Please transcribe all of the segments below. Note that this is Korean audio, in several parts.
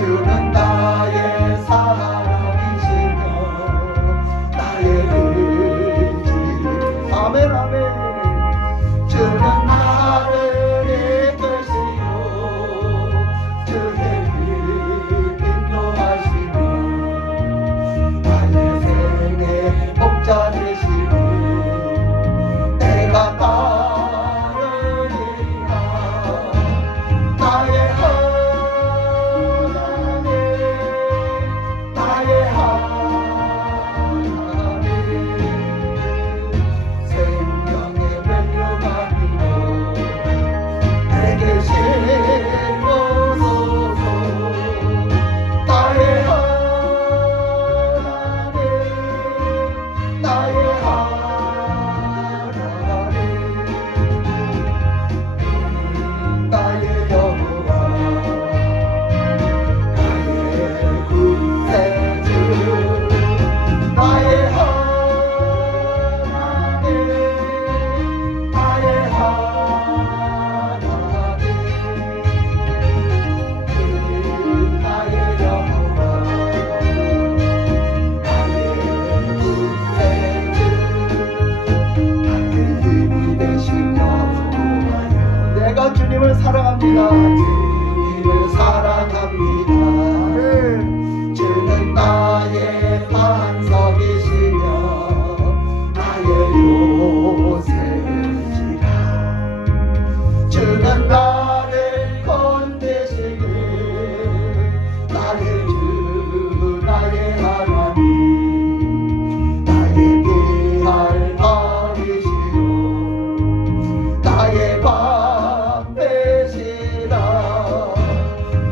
주는 나의 사랑이시며 나의 의지. 아멘 아멘. 주는 나를 이끄시고 주의 길 인도하시며 나의 생의 목자 되시고 내가 따르리라. 나의 하나님 나의 하나님 생명의 멸류관이요 내게 실어소서. 나의 하나님 나의 하나님 나의 여호와 나의 구세주 나의 하나님 나의 하나님 나의 여호와 나의 구세주 나의 힘이 되신 여호와여. 내가 주님을 사랑합니다. 주님을 사랑합니다. 주는 나의 반석이시며 나의 요새시라. 주는 나를 건드시길 나의 주 나의 하나님 나의 비할 바위시요 나의 방 되시라.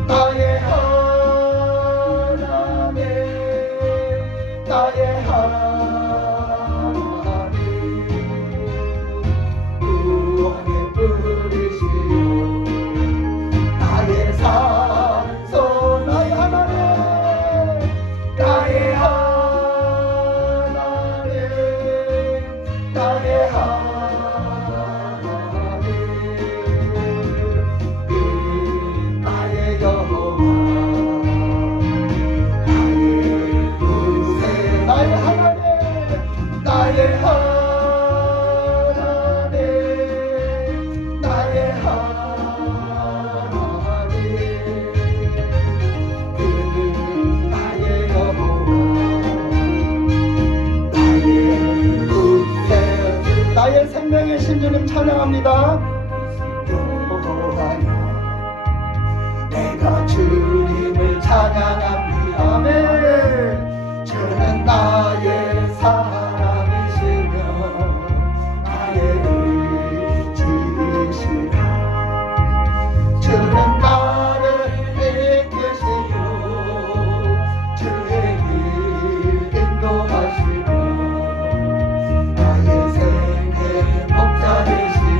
나의 하나님 나의 하나님 구원의 뿌리시요 나의 산소 나의 하나님 나의 하나님 나의 하나님 나의 여호와 나의 구세 나의 하나님 나의 하나님 나의 하나님 나의 여호와 나의 구세 나의 생명의 신주님 찬양합니다. 여호와여 내가 주님을 찬양합니다. 아멘. 주는 나의 사랑이시며 나의 의지시라. 주는 나를 이끄시고 주의 길 인도하시며 나의 생의 목자 되시니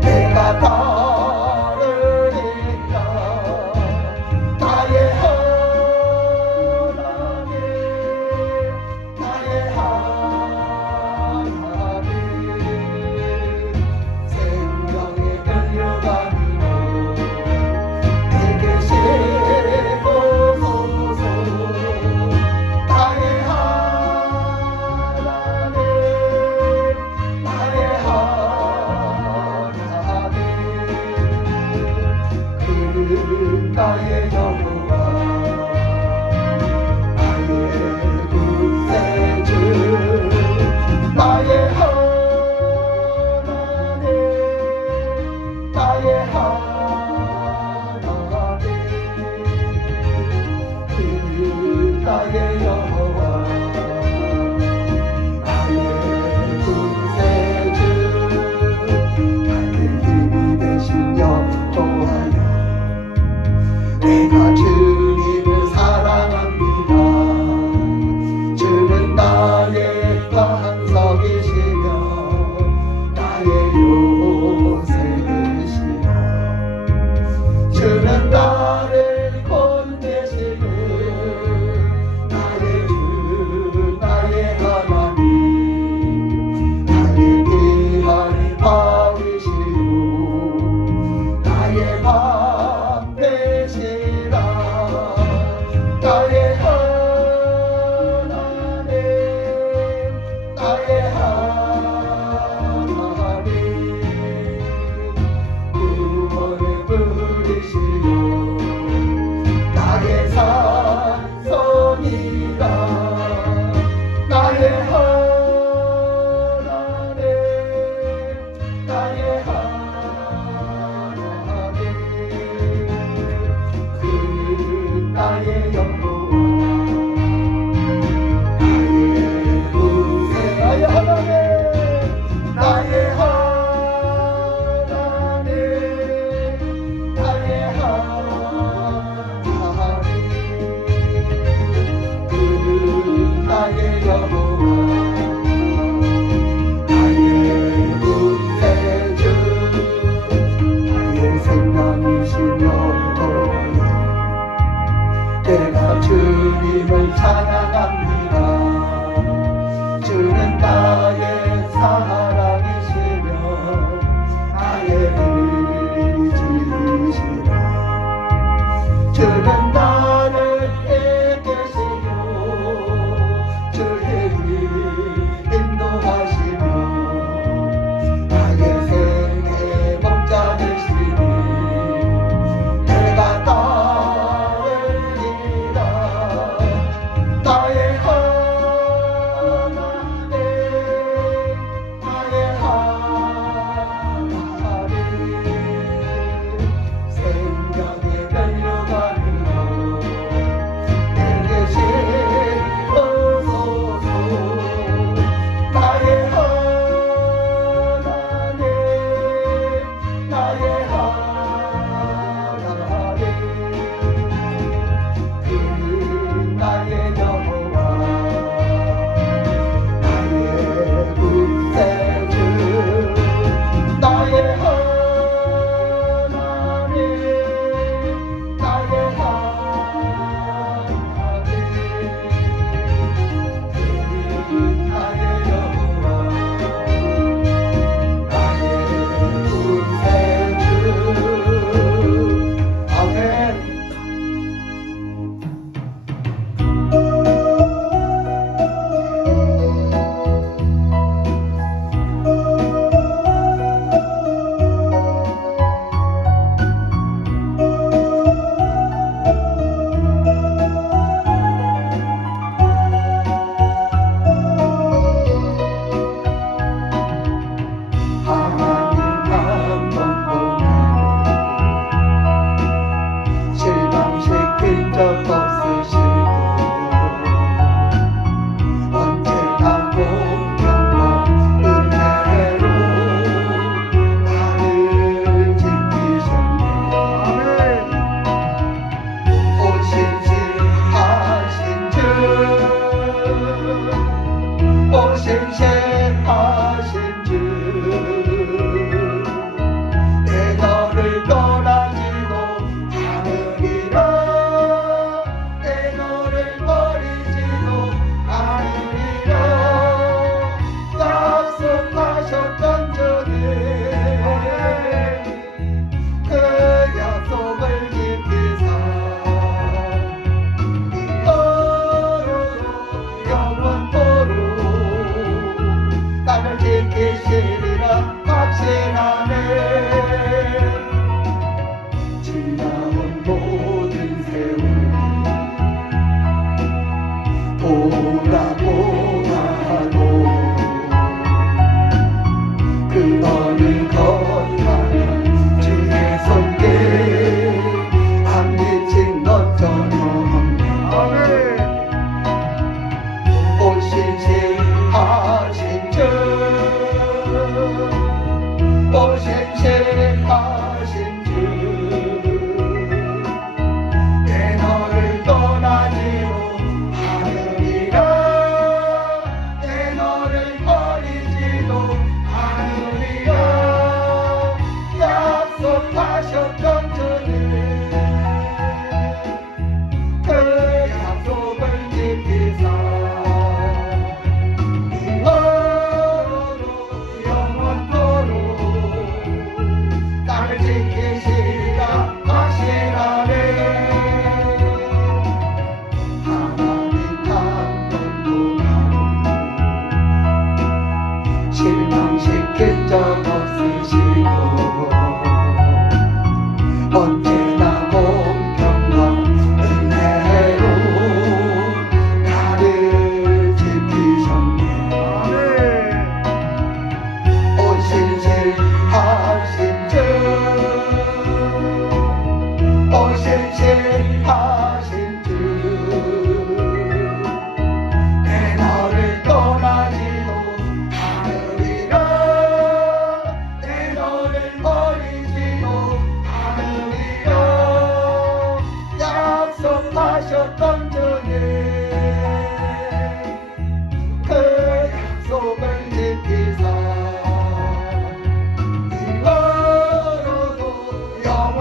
내가 따르리라. 나의 하나님 나의 하나님 생명의 멸류관이요 내게 실어소서. 나의 하나님 나의 하나님 나의 여호와 나의 구세주 나의 하나님 나의 하나님 나의 여호와 나의 구세주 나의 힘이 되신 여호와여. 내가 주님을 사랑합니다. 주는 나의 반석이시며 나의 요새시라. 주는 나를 건드시고 나의 주 나의 하나님 나의 비할 바위시고 나의 방 되시라. 생명이시며 내가 주님을 찬양합니다. 주는 나의 사랑이시며 나의 의지시라. 주는 나를 애계시며 주의 길 인도하시며 나의 생애 목자 되시니 내가 따르리라. 나의 하나님 나의 하나님 생명의 변류관으로 내게 실어소서. 나의 하나님 나의 하나님 그 나의 여호와 나의 구세주 나의 하나님 나의 하나님 그 나의 여호와 나의 구세주. 아멘. 하나님 한 번도 나를 실망시킨 적 없으시고 언제나 공평과 은혜로 나를 지키셨네. 오신실하신 주 오신실하신 주 내 너를 떠나지도 않으리라. 내 너를 버리지도 않으리라. 약속하셨던 주님 그 약속을 지키사 영원토록 나를 지키시리라 확신하네. 지나온 모든 세월 돌아보아도 그 어느 것마다 주의 손길 안 미친 것처럼 오신실하신 주 오신실하신 주 내 너를 떠나지도 않으리라. 내 너를 버리지도 않으리라. 약속하셨던 주님 그 약속을 지키사 영원토록 나를 지키시리라 확신하네. 하나님 한 번도 나를 실망시킨 적 없으시고 언제나 공평과 은혜로 나를 지키셨네. 오신실하신 주 오신실하신 주 내 너를 떠나지도 않으리라. 내 너를 버리지도 않으리라. 약속하셨던 주님 그 약속을 지키사 이거로도 영원토록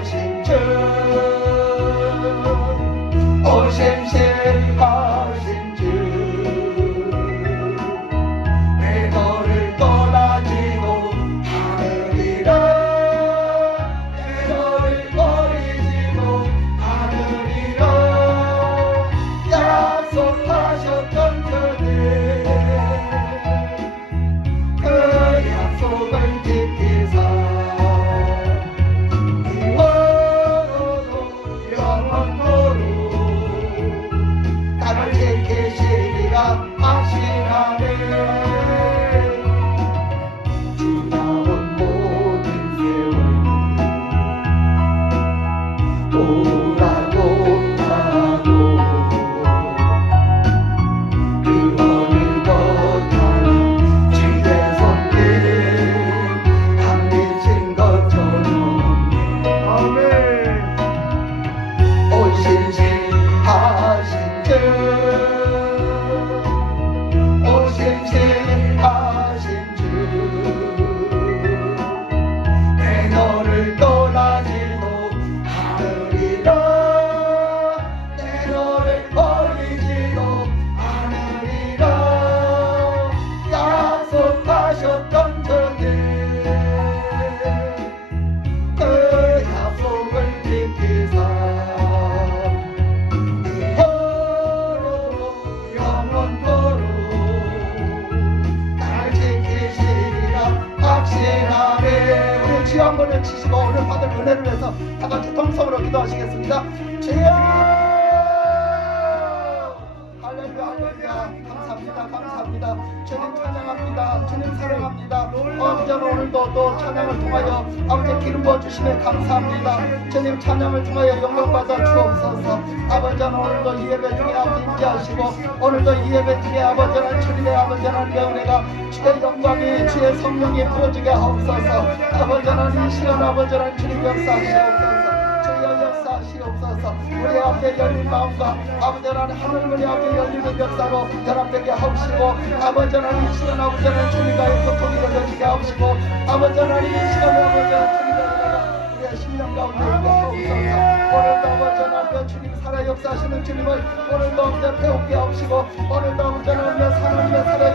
오심심하신 주 오심심하신 주 내 너를 떠나지도 않으리라 내 너를 버리지도 않으리라 약속하셨던 그대 그 약속을 지키사 이워도 영원토록 나를 지키시리라 확신하네 지나온 모든 세월 돌아보아도 그 어느 것하나 주의 손길 안 미친 것처럼 아멘. 오심심하신 주 오심심하신 주 내 너를 떠나지도 않으리라 내 너를 버리지도 않으리라 약속하셨던 저들 그 약속을 지키사 영원토록 나를 지키시리라 확신하네 우리 주여 한 번을 치시고 오늘 받을 은혜를 위해서 다 같이 통성으로 기도하시겠습니다. 주여 할렐루야 할렐루야 감사합니다 감사합니다 주님 찬양합니다 주님 사랑합니다 아버지는 오늘도 또 찬양을 통하여 아버지 기름 부어주시면 감사합니다 주님 찬양을 통하여 영광받아 주옵소서 아버지는 오늘도 이 예배 중에 아버지 임재하시고 오늘도 이 예배 중에 아버지는 주님의 아버지는 은혜가 주의 영광이 주의 성령이 부어지게 하옵소서 아버지는 이 시간 아버지는 주님 역사하시옵소서 주여 역사하시옵소서 우리 앞에 열린 마음과 아버지는 하늘문이 앞에 열리는 역사로 연합되게 하옵시고 아버지는 이 시간 아버지는 주님과의 소통이 이루어지게 하옵시고 아버지는 이 시간에 아버지는 주님과 우리의 심령 가운데 있게 하옵소서 오늘도 아버지는 주님 살아 역사하시는 주님을 오늘도 아버지 배우게 하옵시고 오늘도 아버지는 하나님의 살아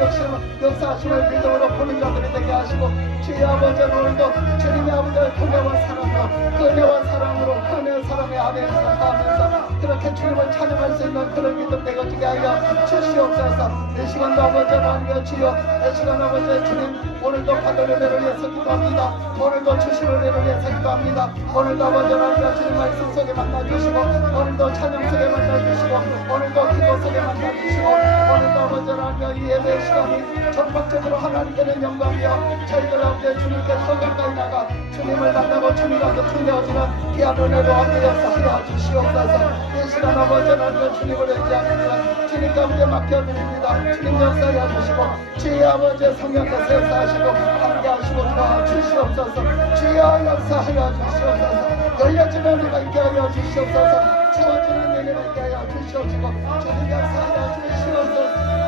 역사하시는 믿음으로 보는 자들이 되게 하시고 주의 아버지는 오늘도 주님의 아버지의 은혜와 사랑으로 그 은혜와 사랑으로 그 은혜와 사랑의 안에 감사하면서 그렇게 주님을 찬양할 수 있는 그런 믿음 되어지게 하여 주시옵소서 이 시간도 아버지는 하나님의 주여 이 시간 아버지 주님 오늘도 받을 은혜를 위해서 기도합니다 오늘도 주실 은혜를 위해서 기도합니다 오늘도 아버지는 하나님의 주님 말씀 속에 만나주시고 오늘도 찬양 속에 만나주시고 오늘도 기도 속에 만나주시고 오늘도 아버지는 하나님의 이 예배 시간이 전폭적으로 하나님께는 영광이요 저희들 아버지 주님께 더 가까이 나가 주님을 만나고 주님과 교통되어지는 귀한 은혜로 함께여서 하여 주시옵소서 이 시간 아버지는 하나님의 주님을 의지합니다 주님 가운데 맡겨드립니다 주님 역사해 주시고 주의 아버지의 성령께서 역사하시고 함께하시고 도와주시옵소서 주여 역사하여 주시옵소서 열려지는 은혜가 있게 하여 주시옵소서 채워지는 은혜가 있게 하여 주시옵시고 주님 역사하여 주시옵소서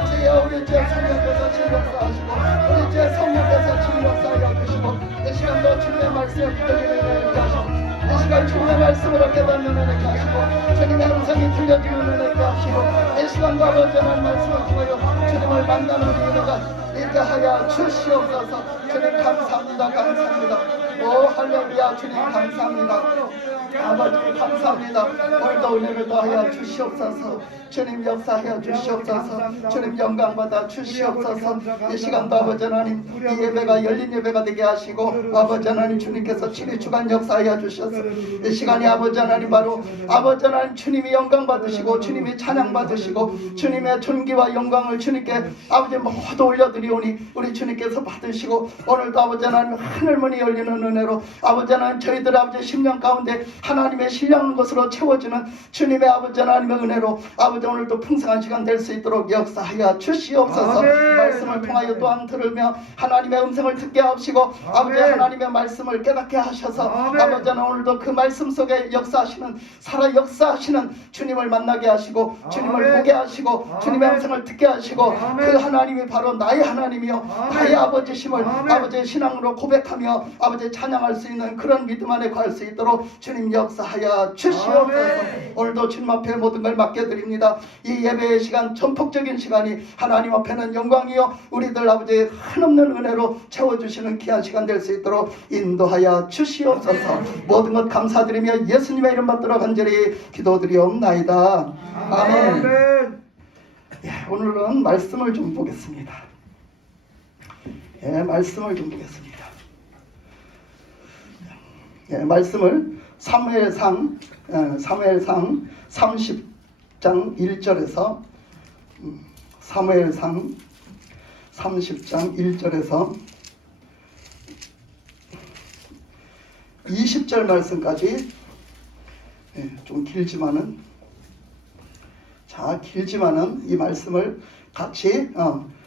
주여 우리 주의 성령께서 주님 역사하시고 우리 주의 성령께서 주님 역사하여 주시고 이 시간도 주님의 말씀을 붙들리는 은혜를 하시고 이 시간 주님의 말씀으로 깨닫는 은혜를 하시고 주님의 음성이 들려주는 은혜를 하시고 이 시간도 아버지는 말씀을 통하여 주님을 만나는 은혜가 있게 하여 주시옵소서 주님 감사합니다 감사합니다 오 할렐루야 주님 감사합니다 아버지 감사합니다 오늘도 은혜를 더하여 주시옵소서 주님 역사하여 주시옵소서 주님 영광받아 주시옵소서 이 시간도 아버지 하나님 이 예배가 열린 예배가 되게 하시고 아버지 하나님 주님께서 7일 주간 역사하여 주셔서 이 시간이 아버지 하나님 바로 아버지 하나님 주님이 영광 받으시고 주님이 찬양 받으시고 주님의 존귀와 영광을 주님께 아버지 모두 올려드리오니 우리 주님께서 받으시고 오늘도 아버지 하나님 하늘문이 열리는 은혜로 아버지 하나님 저희들 아버지 심령 가운데 하나님의 신령한 것으로 채워지는 주님의 아버지 하나님의 은혜로 아버지 오늘도 풍성한 시간 될 수 있도록 역사하여 주시옵소서 말씀을 통하여 또한 들으며 하나님의 음성을 듣게 하시고 아버지 하나님의 말씀을 깨닫게 하셔서 아버지 오늘도 그 말씀 속에 역사하시는 살아 역사하시는 주님을 만나게 하시고 주님을 보게 하시고 주님의 음성을 듣게 하시고 그 하나님이 바로 나의 하나님이요 나의 아버지심을 아버지의 신앙으로 고백하며 아버지의 찬양 찬양할 수 있는 그런 믿음 안에 갈 수 있도록 주님 역사하여 주시옵소서. 아멘. 오늘도 주님 앞에 모든 걸 맡겨드립니다. 이 예배의 시간, 전폭적인 시간이 하나님 앞에는 영광이요 우리들 아버지의 한없는 은혜로 채워주시는 귀한 시간 될 수 있도록 인도하여 주시옵소서. 모든 것 감사드리며 예수님의 이름 받들어 간절히 기도드리옵나이다. 아멘. 아멘. 예, 오늘은 말씀을 좀 보겠습니다. 예, 말씀을 좀 보겠습니다. 예, 말씀을 사무엘상 30장 1절에서 사무엘상 30장 1절에서 20절 말씀까지 좀 길지만은 이 말씀을 같이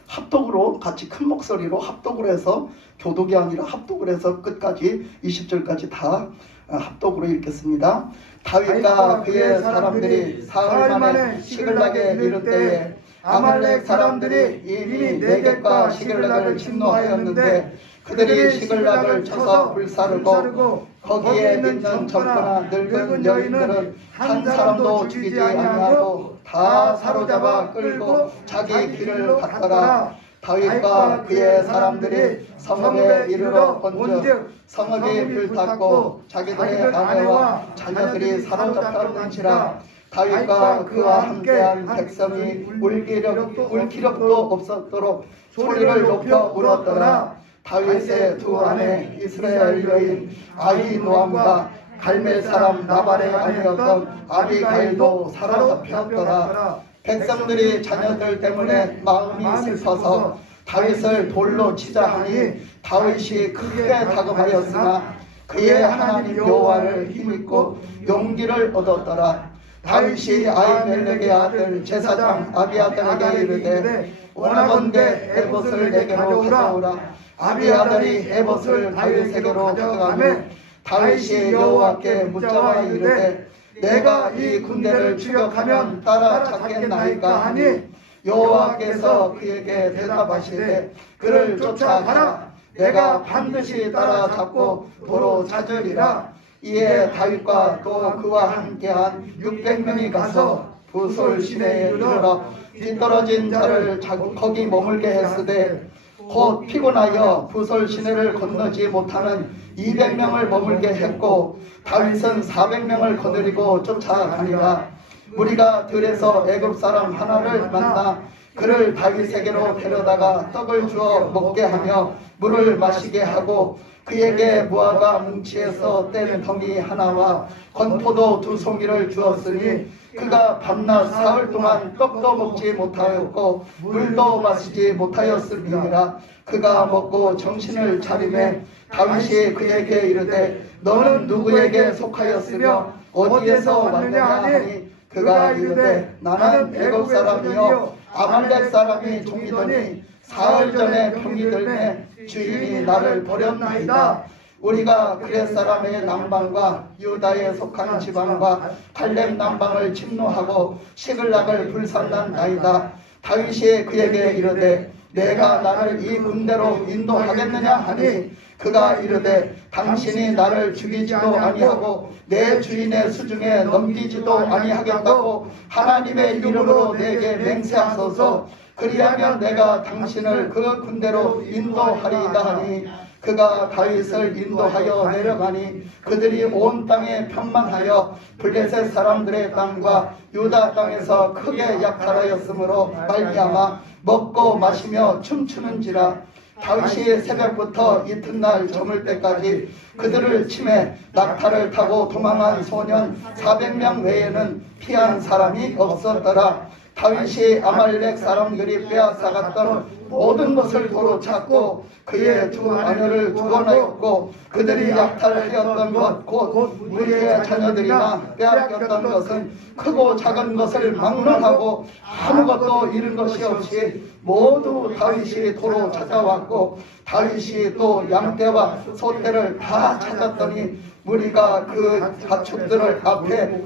합독으로 같이 큰 목소리로 합독을 해서 교독이 아니라 합독을 해서 끝까지 20절까지 다 합독으로 읽겠습니다. 다윗과 그의 사람들이 사흘 만에 시글락에 이를 때에 아말렉 사람들이 이미 네겝과 시글락을 침노하였는데 그들이 시글락을 쳐서 불사르고 거기에 있는 젊거나 늙은 여인들은 한 사람도 죽이지 아니하고 다 사로잡아 끌고 자기 길을 갔더라. 다윗과 그의 사람들이 성읍에 이르러 본즉 성읍이 불탔고 자기들의 아내와 자녀들이 사로잡혔는지라. 다윗과 그와 함께한 백성이 울 기력도 없었도록 소리를 높여 울었더라. 다윗의 두 아내 이스라엘 여인 아히노암과 갈멜 사람 나발의 아내였던 아비가일도 사로잡혔더라. 백성들이 자녀들 때문에 마음이 슬퍼서 다윗을 돌로 치자 하니 다윗이 크게 다급하였으나 그의 하나님 여호와를 힘입고 용기를 얻었더라. 다윗이 아히멜렉의 아들 제사장 아비아달에게 이르되 원하건대 에봇을 내게로 가져오라. 아비아달이 에봇을 다윗에게로 가져가며 다윗이 여호와께 묻자와 이르되 내가 이 군대를 추격하면 따라잡겠나이까 하니 여호와께서 그에게 대답하시되 그를 쫓아가라. 내가 반드시 따라잡고 도로 찾으리라. 이에 다윗과 또 그와 함께한 600명이 가서 부솔 시내에 이르러 뒤떨어진 자를 거기 머물게 했으되 곧 피곤하여 부솔 시내를 건너지 못하는 200명을 머물게 했고 다윗은 400명을 거느리고 쫓아가니라. 우리가 들에서 애굽 사람 하나를 만나 그를 다윗에게로 데려다가 떡을 주어 먹게 하며 물을 마시게 하고 그에게 무화과 뭉치에서 뗀 덩이 하나와 건포도 2송이를 주었으니 그가 밤낮 사흘 동안 떡도 먹지 못하였고 물도 마시지 못하였음이니라. 그가 먹고 정신을 차리매 다윗이 그에게 이르되 너는 누구에게 속하였으며 어디에서 왔느냐 하니 그가 이르되 나는 애굽 사람이요 아말렉 사람이 종이더니 사흘 전에 병이 들매 주인이 나를 버렸나이다. 우리가 그렛 사람의 남방과 유다에 속한 지방과 갈렙 남방을 침노하고 시글락을 불살랐나이다. 다윗이 그에게 이르되 내가 나를 이 군대로 인도하겠느냐 하니 그가 이르되 당신이 나를 죽이지도 아니하고 내 주인의 수중에 넘기지도 아니하겠다고 하나님의 이름으로 내게 맹세하소서. 그리하면 내가 당신을 그 군대로 인도하리이다 하니 그가 다윗을 인도하여 내려가니 그들이 온 땅에 편만하여 블레셋 사람들의 땅과 유다 땅에서 크게 약탈하였으므로 말미암아 먹고 마시며 춤추는지라. 다윗이 새벽부터 이튿날 저물 때까지 그들을 치매 낙타를 타고 도망한 소년 400명 외에는 피한 사람이 없었더라. 다윗이 아말렉 사람들이 빼앗아갔던 모든 것을 도로 찾고 그의 두 아내를 구원하였고 그들이 약탈하였던 것 곧 우리의 자녀들이나 빼앗겼던 것은 크고 작은 것을 막론하고 아무것도 잃은 것이 없이 모두 다윗이 도로 찾아왔고 다윗이 또 양떼와 소떼를 다 찾았더니 무리가 그 가축들을 앞에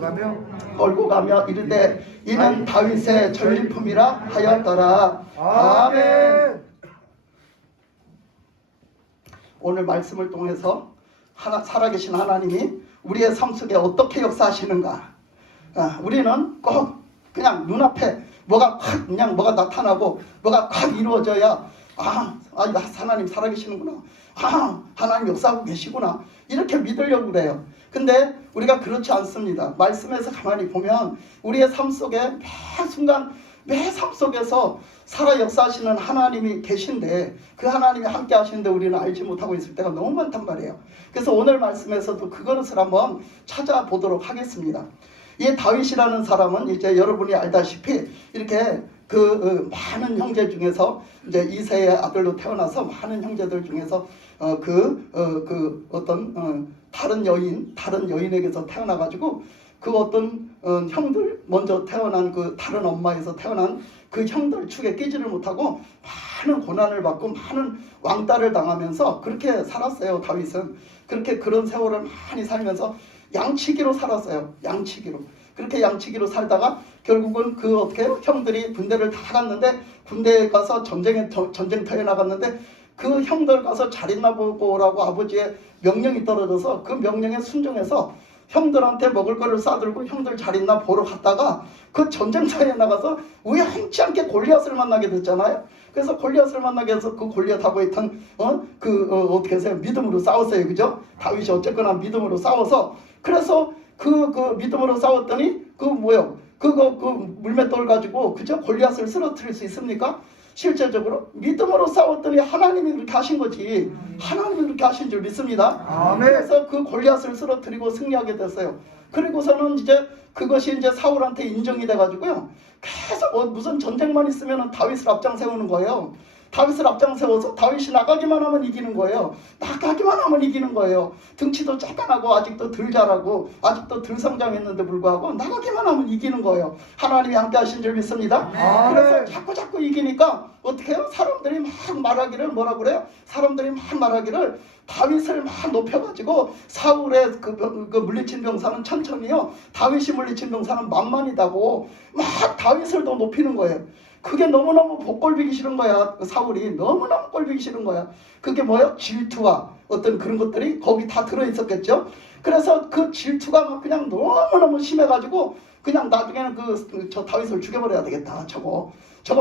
몰고 가며 이르되 이는 다윗의 전리품이라 하였더라. 아멘. 오늘 말씀을 통해서 살아계신 하나님이 우리의 삶 속에 어떻게 역사하시는가. 우리는 꼭 그냥 눈앞에 뭐가 확 그냥 뭐가 나타나고 뭐가 확 이루어져야 하나님 살아계시는구나. 하나님 역사하고 계시구나. 이렇게 믿으려고 그래요. 근데 우리가 그렇지 않습니다. 말씀에서 가만히 보면 우리의 삶 속에 매 순간 매 삶 속에서 살아 역사하시는 하나님이 계신데 그 하나님이 함께 하시는데 우리는 알지 못하고 있을 때가 너무 많단 말이에요. 그래서 오늘 말씀에서도 그것을 한번 찾아보도록 하겠습니다. 이 다윗이라는 사람은 이제 여러분이 알다시피 이렇게 많은 형제 중에서 이제 이새의 아들로 태어나서 많은 형제들 중에서 다른 여인에게서 태어나가지고 그 어떤 형들 먼저 태어난 그 다른 엄마에서 태어난 그 형들 축에 끼지를 못하고 많은 고난을 받고 많은 왕따를 당하면서 그렇게 살았어요. 다윗은 그렇게 그런 세월을 많이 살면서 양치기로 살았어요. 양치기로. 그렇게 양치기로 살다가 결국은 형들이 군대를 다 갔는데 군대에 가서 전쟁터에 나갔는데 그 형들 가서 잘 있나 보고라고 아버지의 명령이 떨어져서 그 명령에 순종해서 형들한테 먹을 거를 싸들고 형들 잘 있나 보러 갔다가 그 전쟁터에 나가서 우연치 않게 골리앗을 만나게 됐잖아요. 그래서 골리앗을 만나게 해서 그 골리앗하고 있던 어떻게 해서요? 믿음으로 싸웠어요. 그죠? 다윗이 어쨌거나 믿음으로 싸워서 그래서 그 믿음으로 싸웠더니 물맷돌 가지고 그저 골리앗을 쓰러뜨릴 수 있습니까? 실제적으로 믿음으로 싸웠더니 하나님이 그렇게 하신 거지. 하나님이 그렇게 하신 줄 믿습니다. 아멘. 그래서 그 골리앗을 쓰러뜨리고 승리하게 됐어요. 그리고서는 이제 그것이 이제 사울한테 인정이 돼가지고요. 계속 무슨 전쟁만 있으면 다윗을 앞장 세우는 거예요. 다윗을 앞장 세워서 다윗이 나가기만 하면 이기는 거예요. 나가기만 하면 이기는 거예요. 등치도 작아나고 아직도 덜 자라고 아직도 덜 성장했는데 불구하고 나가기만 하면 이기는 거예요. 하나님이 함께 하신 줄 믿습니다. 그래서 자꾸 이기니까 어떻게 해요? 사람들이 막 말하기를 뭐라 그래요? 사람들이 막 말하기를 다윗을 막 높여가지고 사울의 물리친 병사는 천천히요. 다윗이 물리친 병사는 만만이다고 막 다윗을 더 높이는 거예요. 그게 너무너무 꼴보기 싫은 거야. 사울이 너무너무 꼴보기 싫은 거야. 그게 뭐야? 질투와 어떤 그런 것들이 거기 다 들어있었겠죠. 그래서 그 질투가 막 그냥 너무너무 심해가지고 그냥 나중에는 저 다윗을 죽여버려야 되겠다. 저거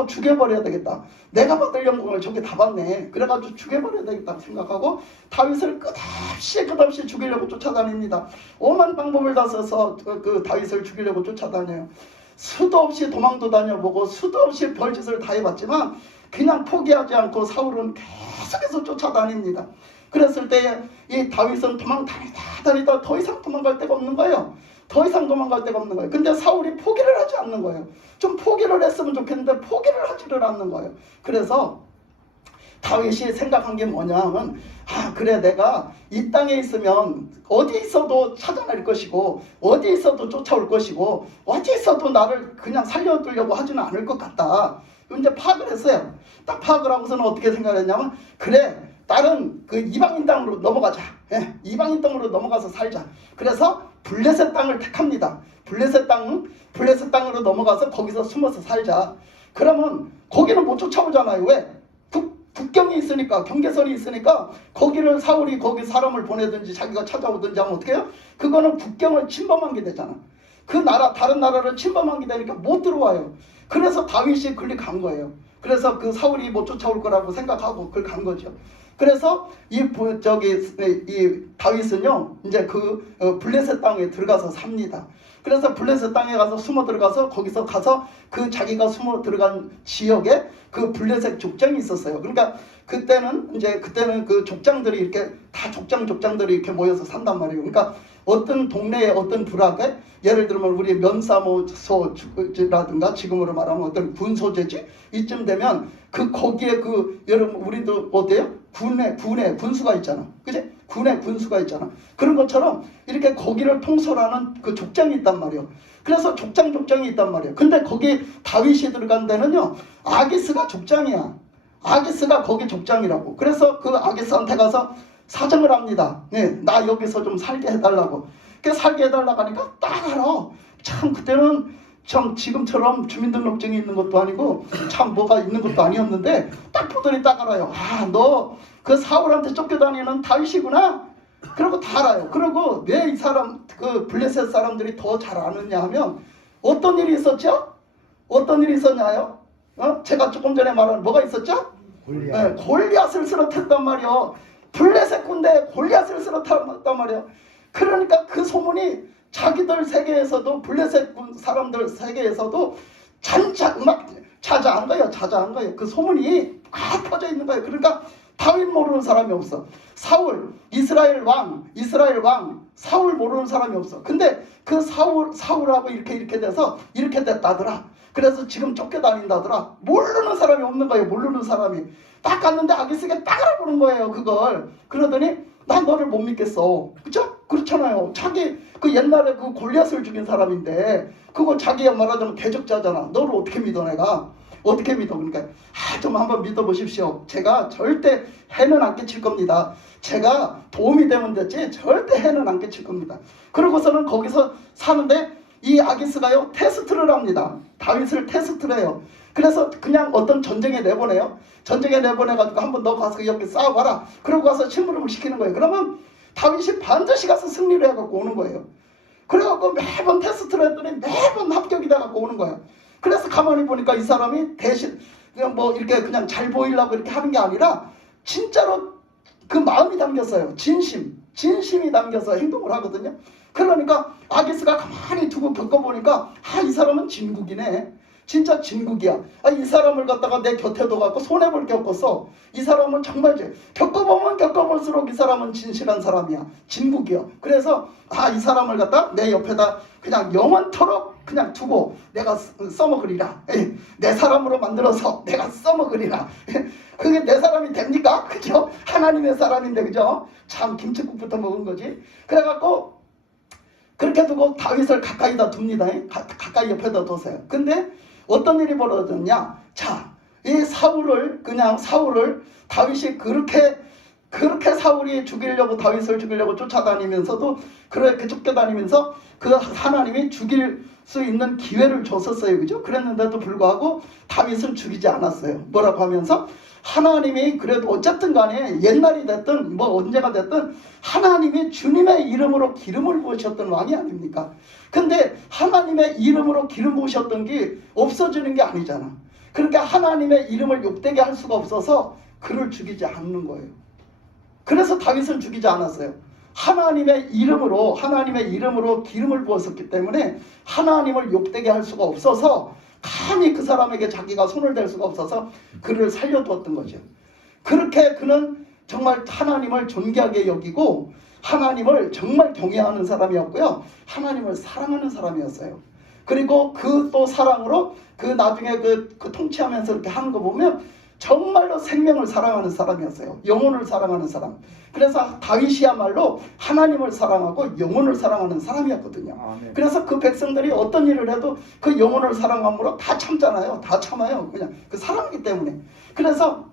죽여버려야 되겠다. 내가 받을 영광을 저게 다 받네. 그래가지고 죽여버려야 되겠다 생각하고 다윗을 끝없이 죽이려고 쫓아다닙니다. 오만 방법을 다 써서 그 다윗을 죽이려고 쫓아다녀요. 수도 없이 도망도 다녀보고 수도 없이 별짓을 다 해봤지만 그냥 포기하지 않고 사울은 계속해서 쫓아다닙니다. 그랬을 때에 이 다윗은 다니다 더 이상 도망갈 데가 없는 거예요. 더 이상 도망갈 데가 없는 거예요. 근데 사울이 포기를 하지 않는 거예요. 좀 포기를 했으면 좋겠는데 포기를 하지를 않는 거예요. 그래서 다윗이 생각한 게 뭐냐 하면 그래 내가 이 땅에 있으면 어디 있어도 찾아낼 것이고 어디 있어도 쫓아올 것이고 어디 있어도 나를 그냥 살려두려고 하지는 않을 것 같다. 이제 파악을 했어요. 딱 파악을 하고서는 어떻게 생각했냐면 그래 다른 이방인 땅으로 넘어가자. 이방인 땅으로 넘어가서 살자. 그래서 블레셋 땅을 택합니다. 블레셋 땅으로 넘어가서 거기서 숨어서 살자. 그러면 거기는 못 쫓아오잖아요. 왜? 국경이 있으니까 경계선이 있으니까 거기를 사울이 거기 사람을 보내든지 자기가 찾아오든지 하면 어떻게 해요? 그거는 국경을 침범한 게 되잖아. 다른 나라를 침범한 게 되니까 못 들어와요. 그래서 다윗이 그리 간 거예요. 그래서 그 사울이 못 쫓아올 거라고 생각하고 그걸 간 거죠. 그래서 이 다윗은요 이제 블레셋 땅에 들어가서 삽니다. 그래서 블레셋 땅에 가서 숨어 들어가서 거기서 가서 자기가 숨어 들어간 지역에 블레셋 족장이 있었어요. 그러니까 그때는 그 족장들이 이렇게 다 족장들이 이렇게 모여서 산단 말이에요. 그러니까 어떤 동네에 어떤 부락에 예를 들면 우리 면사무소라든가 지금으로 말하면 어떤 군소재지 이쯤 되면 거기에 여러분 우리도 어때요? 군에 군수가 있잖아. 그지? 군에 군수가 있잖아. 그런 것처럼 이렇게 거기를 통솔하는 족장이 있단 말이에요. 그래서 족장이 있단 말이에요. 근데 거기 다윗이 들어간 데는요 아기스가 족장이야. 아기스가 거기 족장이라고. 그래서 아기스한테 가서 사정을 합니다. 나 여기서 좀 살게 해달라고. 살게 해달라고 하니까 딱 알아. 참 그때는 참 지금처럼 주민등록증이 있는 것도 아니고 참 뭐가 있는 것도 아니었는데 딱 보더니 딱 알아요. 너 사울한테 쫓겨다니는 다윗이구나. 그리고 다 알아요. 그리고 왜 이 사람 그 블레셋 사람들이 더 잘 아느냐 하면 어떤 일이 있었죠? 어떤 일이 있었냐요? 제가 조금 전에 말한 뭐가 있었죠? 골리앗. 골리앗을 쓰러뜨렸단 말이요. 블레셋 군대에 골리앗을 쓰러뜨렸단 말이요. 그러니까 그 소문이 자기들 세계에서도 블레셋 군 사람들 세계에서도 자자한 거예요. 자자한 거예요. 그 소문이 다 퍼져 있는 거예요. 그러니까 다윗 모르는 사람이 없어. 사울, 이스라엘 왕 사울 모르는 사람이 없어. 근데 그 사울하고 이렇게 돼서 이렇게 됐다더라. 그래서 지금 쫓겨다닌다더라. 모르는 사람이 없는 거예요. 모르는 사람이. 딱 갔는데 아기스가 딱 알아보는 거예요. 그걸. 그러더니 난 너를 못 믿겠어. 그죠? 그렇잖아요. 자기 그 옛날에 그 골리앗을 죽인 사람인데 그거 자기가 말하자면 대적자잖아. 너를 어떻게 믿어 내가? 어떻게 믿어? 그러니까 좀 한번 믿어보십시오. 제가 절대 해는 안 끼칠 겁니다. 제가 도움이 되면 됐지 절대 해는 안 끼칠 겁니다. 그러고서는 거기서 사는데 이 아기스가요 테스트를 합니다. 다윗을 테스트를 해요. 그래서 그냥 어떤 전쟁에 내보내요. 전쟁에 내보내가지고 한번 너 가서 여기 싸워봐라. 그러고 가서 심부름을 시키는 거예요. 그러면 다윗이 반드시 가서 승리를 해갖고 오는 거예요. 그래갖고 매번 테스트를 했더니 매번 합격이 돼갖고 오는 거예요. 그래서 가만히 보니까 이 사람이 대신 그냥 뭐 이렇게 그냥 잘 보이려고 이렇게 하는 게 아니라 진짜로 그 마음이 담겼어요. 진심이 담겨서 행동을 하거든요. 그러니까 아기스가 가만히 두고 겪어보니까 이 사람은 진국이네. 진짜 진국이야. 이 사람을 갖다가 내 곁에 둬갖고 손해볼 게 없었어. 이 사람은 정말 겪어보면 겪어볼수록 이 사람은 진실한 사람이야. 진국이야. 그래서 이 사람을 갖다 내 옆에다 그냥 영원토록 그냥 두고 내가 써먹으리라. 내 사람으로 만들어서 내가 써먹으리라. 그게 내 사람이 됩니까? 그죠? 하나님의 사람인데 그죠? 참 김치국부터 먹은 거지. 그래갖고 그렇게 두고 다윗을 가까이다 둡니다. 가까이 옆에다 뒀어요. 근데 어떤 일이 벌어졌냐? 자, 이 사울을 다윗이 그렇게 사울이 죽이려고 다윗을 죽이려고 쫓아다니면서도 그렇게 쫓겨다니면서 그 하나님이 죽일 수 있는 기회를 줬었어요. 그죠? 그랬는데도 불구하고 다윗은 죽이지 않았어요. 뭐라고 하면서 하나님이 그래도 어쨌든 간에 옛날이 됐든 뭐 언제가 됐든 하나님이 주님의 이름으로 기름을 부으셨던 왕이 아닙니까? 근데 하나님의 이름으로 기름 부으셨던 게 없어지는 게 아니잖아. 그러니까 하나님의 이름을 욕되게 할 수가 없어서 그를 죽이지 않는 거예요. 그래서 다윗은 죽이지 않았어요. 하나님의 이름으로 기름을 부었었기 때문에 하나님을 욕되게 할 수가 없어서 감히 그 사람에게 자기가 손을 댈 수가 없어서 그를 살려두었던 거죠. 그렇게 그는 정말 하나님을 존귀하게 여기고 하나님을 정말 경외하는 사람이었고요. 하나님을 사랑하는 사람이었어요. 그리고 그 또 사랑으로 그 나중에 그 통치하면서 이렇게 하는 거 보면 정말로 생명을 사랑하는 사람이었어요. 영혼을 사랑하는 사람. 그래서 다윗이야말로 하나님을 사랑하고 영혼을 사랑하는 사람이었거든요. 아멘. 그래서 그 백성들이 어떤 일을 해도 그 영혼을 사랑함으로 다 참잖아요. 다 참아요. 그냥 그 사랑이기 때문에. 그래서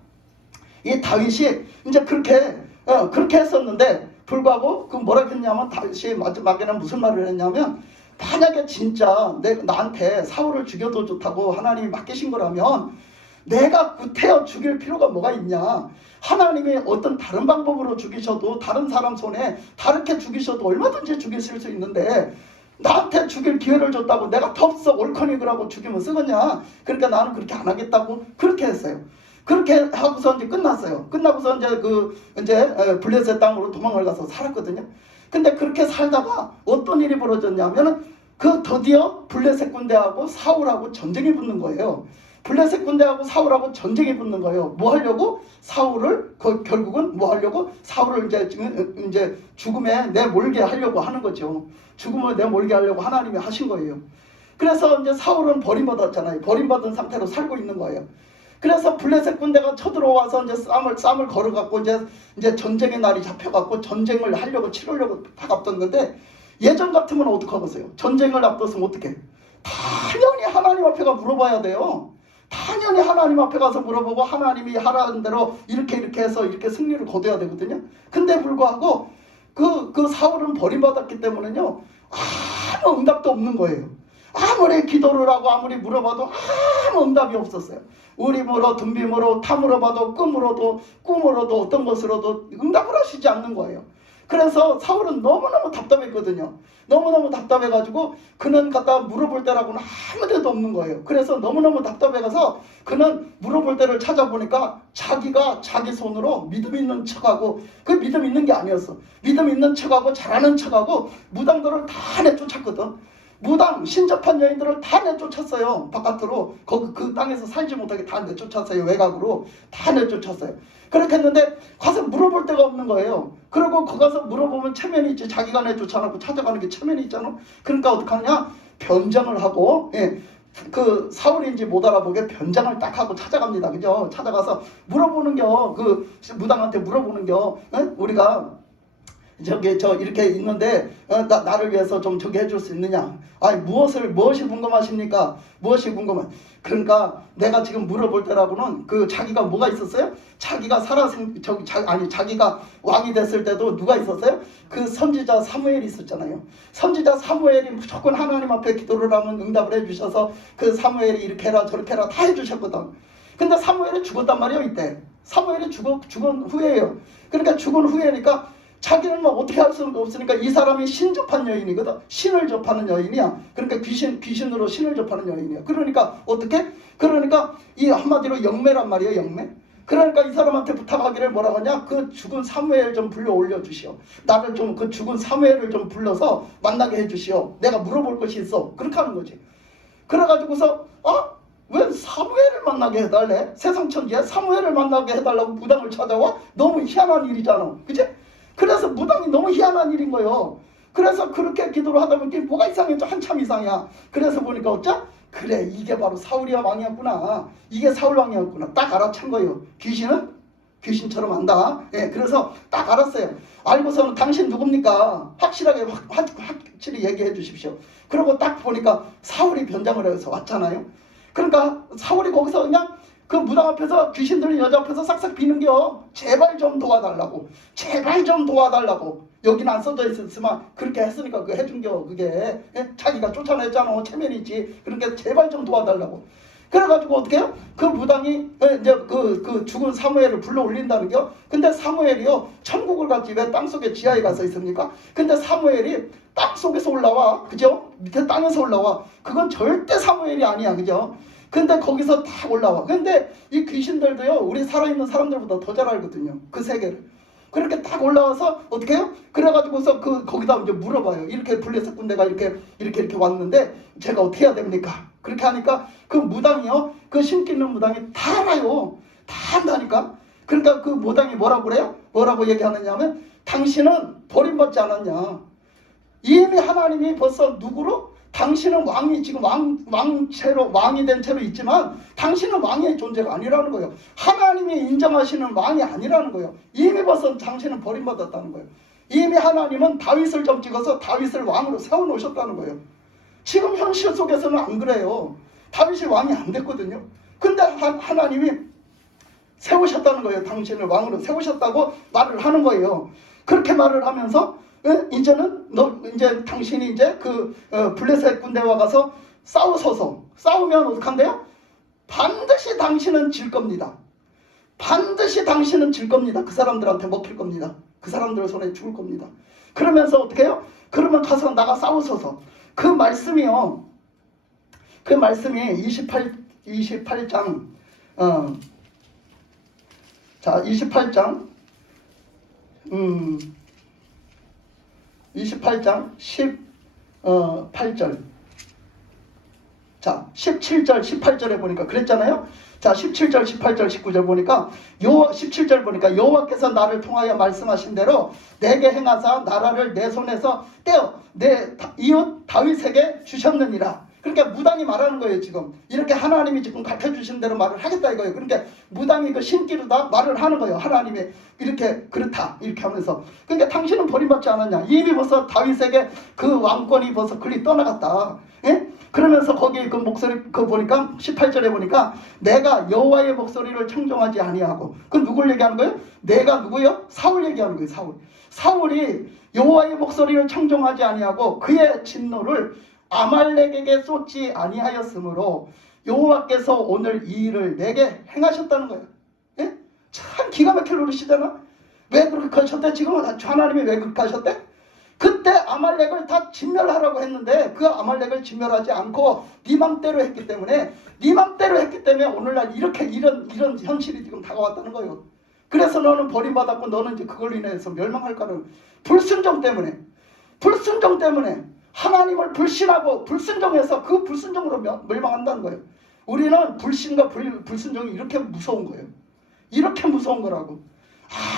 이 다윗이 이제 그렇게 했었는데 불구하고 그 뭐라 했냐면 다윗이 마지막에는 무슨 말을 했냐면 만약에 진짜 나한테 사울을 죽여도 좋다고 하나님이 맡기신 거라면 내가 구태여 죽일 필요가 뭐가 있냐. 하나님이 어떤 다른 방법으로 죽이셔도 다른 사람 손에 다르게 죽이셔도 얼마든지 죽이실 수 있는데 나한테 죽일 기회를 줬다고 내가 덥석 옳거니 그러고 죽이면 쓰겠냐. 그러니까 나는 그렇게 안 하겠다고 그렇게 했어요. 그렇게 하고서 이제 끝났어요. 끝나고서 이제 블레셋 땅으로 도망을 가서 살았거든요. 근데 그렇게 살다가 어떤 일이 벌어졌냐면은 그 드디어 블레셋 군대하고 사울하고 전쟁이 붙는 거예요. 블레셋 군대하고 사울하고 전쟁이 붙는 거예요. 뭐 하려고? 사울을 결국은 뭐 하려고? 사울을 이제 죽음에 내몰게 하려고 하는 거죠. 죽음을 내몰게 하려고 하나님이 하신 거예요. 그래서 이제 사울은 버림받았잖아요. 버림받은 상태로 살고 있는 거예요. 그래서 블레셋 군대가 쳐들어와서 이제 쌈을 걸어갖고 이제 전쟁의 날이 잡혀갖고 전쟁을 치르려고 다가붙었는데 예전 같으면 어떡하겠어요? 전쟁을 앞뒀으면 어떡해? 당연히 하나님 앞에 가 물어봐야 돼요. 당연히 하나님 앞에 가서 물어보고 하나님이 하라는 대로 이렇게 해서 이렇게 승리를 거둬야 되거든요. 근데 불구하고 그 사울은 버림받았기 때문에요. 아무 응답도 없는 거예요. 아무리 기도를 하고 아무리 물어봐도 아무 응답이 없었어요. 우리물어 둠비물어 타물어봐도 꿈으로도 어떤 것으로도 응답을 하시지 않는 거예요. 그래서 사울은 너무너무 답답했거든요. 너무너무 답답해가지고 그는 갖다 물어볼 때라고는 아무 데도 없는 거예요. 그래서 너무너무 답답해가서 그는 물어볼 때를 찾아보니까 자기가 자기 손으로 믿음 있는 척하고, 그 믿음 있는 게 아니었어. 믿음 있는 척하고 잘하는 척하고 무당들을 다 내쫓았거든. 무당 신접한 여인들을 다 내쫓았어요. 바깥으로. 그 땅에서 살지 못하게 다 내쫓았어요. 외곽으로 다 내쫓았어요. 그렇게 했는데 가서 물어볼 데가 없는 거예요. 그리고 거기 가서 물어보면 체면이 있지. 자기가 내쫓아놓고 찾아가는 게 체면이 있잖아. 그러니까 어떡하냐, 변장을 하고, 그 사울인지 못 알아보게 변장을 딱 하고 찾아갑니다. 그죠? 찾아가서 물어보는겨. 그 무당한테 물어보는겨. 우리가 저 이렇게 있는데 나를 위해서 좀 저기 해줄 수 있느냐? 아니 무엇이 궁금하십니까? 무엇이 궁금해? 그러니까 내가 지금 물어볼 때라고는 그 자기가 뭐가 있었어요? 자기가 자기가 왕이 됐을 때도 누가 있었어요? 그 선지자 사무엘이 있었잖아요. 선지자 사무엘이 무조건 하나님 앞에 기도를 하면 응답을 해주셔서 그 사무엘이 이렇게 해라 저렇게 해라 다 해주셨거든. 근데 사무엘이 죽었단 말이에요. 이때 사무엘이 죽은 후에예요. 그러니까 죽은 후에니까 자기는 뭐 어떻게 할 수가 없으니까 이 사람이 신 접한 여인이거든. 신을 접하는 여인이야. 그러니까 귀신으로 신을 접하는 여인이야. 그러니까 어떻게? 그러니까 이 한마디로 영매란 말이에요. 영매. 그러니까 이 사람한테 부탁하기를 뭐라고 하냐? 그 죽은 사무엘 좀 불러 올려주시오. 나를 좀 그 죽은 사무엘을 좀 불러서 만나게 해주시오. 내가 물어볼 것이 있어. 그렇게 하는 거지. 그래가지고서 왜 사무엘을 만나게 해달래? 세상 천지에 사무엘을 만나게 해달라고 무당을 찾아와? 너무 희한한 일이잖아. 그치? 그래서 무당이 너무 희한한 일인 거예요. 그래서 그렇게 기도를 하다 보니 뭐가 이상했죠? 한참 이상이야. 그래서 보니까 어쩌? 그래, 이게 바로 사울이 왕이었구나. 이게 사울 왕이었구나. 딱 알아챈 거예요. 귀신은 귀신처럼 안다. 그래서 딱 알았어요. 알고서는 당신 누굽니까? 확실하게 확실히 얘기해 주십시오. 그리고 딱 보니까 사울이 변장을 해서 왔잖아요. 그러니까 사울이 거기서 그냥 그 무당 앞에서 귀신 들린 여자 앞에서 싹싹 비는겨. 제발 좀 도와달라고. 제발 좀 도와달라고. 여기는 안 써져 있었지만 그렇게 했으니까 그 해준겨. 그게 자기가 쫓아냈잖아. 체면이 있지. 그러니까 제발 좀 도와달라고. 그래가지고 어떻게 해요? 그 무당이 이제 그 죽은 사무엘을 불러 올린다는겨. 근데 사무엘이요 천국을 갔지 왜 땅속에 지하에 가서 있습니까? 근데 사무엘이 땅속에서 올라와. 그죠? 밑에 땅에서 올라와. 그건 절대 사무엘이 아니야. 그죠? 근데 거기서 다 올라와. 근데 이 귀신들도요 우리 살아있는 사람들보다 더 잘 알거든요. 그 세계를. 그렇게 딱 올라와서 어떻게 해요? 그래가지고서 거기다 이제 물어봐요. 이렇게 블레셋 군대가 이렇게 왔는데 제가 어떻게 해야 됩니까? 그렇게 하니까 그 무당이요, 그 신기 있는 무당이 다 알아요. 다 안다니까. 그러니까 그 무당이 뭐라고 그래요? 뭐라고 얘기하느냐면 당신은 버림받지 않았냐. 이미 하나님이 벌써 누구로? 당신은 왕이 지금 왕이 된 채로 있지만 당신은 왕의 존재가 아니라는 거예요. 하나님이 인정하시는 왕이 아니라는 거예요. 이미 벌써 당신은 버림받았다는 거예요. 이미 하나님은 다윗을 좀 찍어서 다윗을 왕으로 세워놓으셨다는 거예요. 지금 현실 속에서는 안 그래요. 다윗이 왕이 안 됐거든요. 근데 하나님이 세우셨다는 거예요. 당신을 왕으로 세우셨다고 말을 하는 거예요. 그렇게 말을 하면서 이제는 이제 당신이 이제 블레셋 군대와 가서 싸우소서. 싸우면 어떡한데요? 반드시 당신은 질 겁니다. 반드시 당신은 질 겁니다. 그 사람들한테 먹힐 겁니다. 그 사람들 손에 죽을 겁니다. 그러면서 어떻게 해요? 그러면 가서 나가 싸우소서. 그 말씀이요. 그 말씀이 28장 자 28장 28장 18절. 자, 17절, 18절에 보니까 그랬잖아요. 자, 17절, 18절, 19절 보니까 17절 보니까 여호와께서 나를 통하여 말씀하신 대로 내게 행하사 나라를 내 손에서 떼어 내 이웃 다윗에게 주셨느니라. 그러니까 무당이 말하는 거예요. 지금 이렇게 하나님이 지금 가르쳐주신 대로 말을 하겠다 이거예요. 그러니까 무당이 그 신기로 다 말을 하는 거예요. 하나님이 이렇게 그렇다 이렇게 하면서. 그러니까 당신은 버림받지 않았냐. 이미 벌써 다윗에게 그 왕권이 벌써 그리 떠나갔다. 그러면서 거기 그 목소리 보니까 18절에 보니까 내가 여호와의 목소리를 청종하지 아니하고, 그 누굴 얘기하는 거예요? 내가 누구요? 사울 얘기하는 거예요. 사울이 여호와의 목소리를 청종하지 아니하고 그의 진노를 아말렉에게 쏟지 아니하였으므로 여호와께서 오늘 이 일을 내게 행하셨다는 거예요. 참 기가 막힐 노릇이잖아. 왜 그렇게 하셨대? 지금 하나님이 왜 그렇게 하셨대? 그때 아말렉을 다 진멸하라고 했는데 그 아말렉을 진멸하지 않고 네 맘대로 했기 때문에 오늘날 이렇게 이런 현실이 지금 다가왔다는 거예요. 그래서 너는 버림받았고 너는 이제 그걸로 인해서 멸망할까는 불순종 때문에 하나님을 불신하고 불순종해서 그 불순종으로 멸망한다는 거예요. 우리는 불신과 불순종이 이렇게 무서운 거예요. 이렇게 무서운 거라고.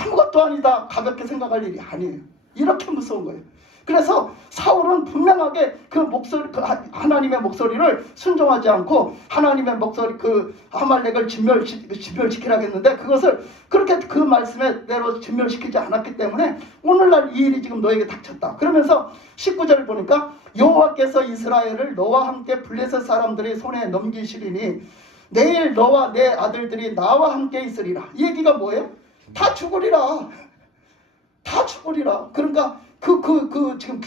아무것도 아니다 가볍게 생각할 일이 아니에요. 이렇게 무서운 거예요. 그래서 사울은 분명하게 그 목소리, 하나님의 목소리를 순종하지 않고 하나님의 목소리, 그 아말렉을 진멸시키라고 했는데 그것을 그렇게 그 말씀대로 진멸시키지 않았기 때문에 오늘날 이 일이 지금 너에게 닥쳤다. 그러면서 19절을 보니까 여호와께서 이스라엘을 너와 함께 블레셋 사람들의 손에 넘기시리니 내일 너와 내 아들들이 나와 함께 있으리라. 이 얘기가 뭐예요? 다 죽으리라. 그러니까 지금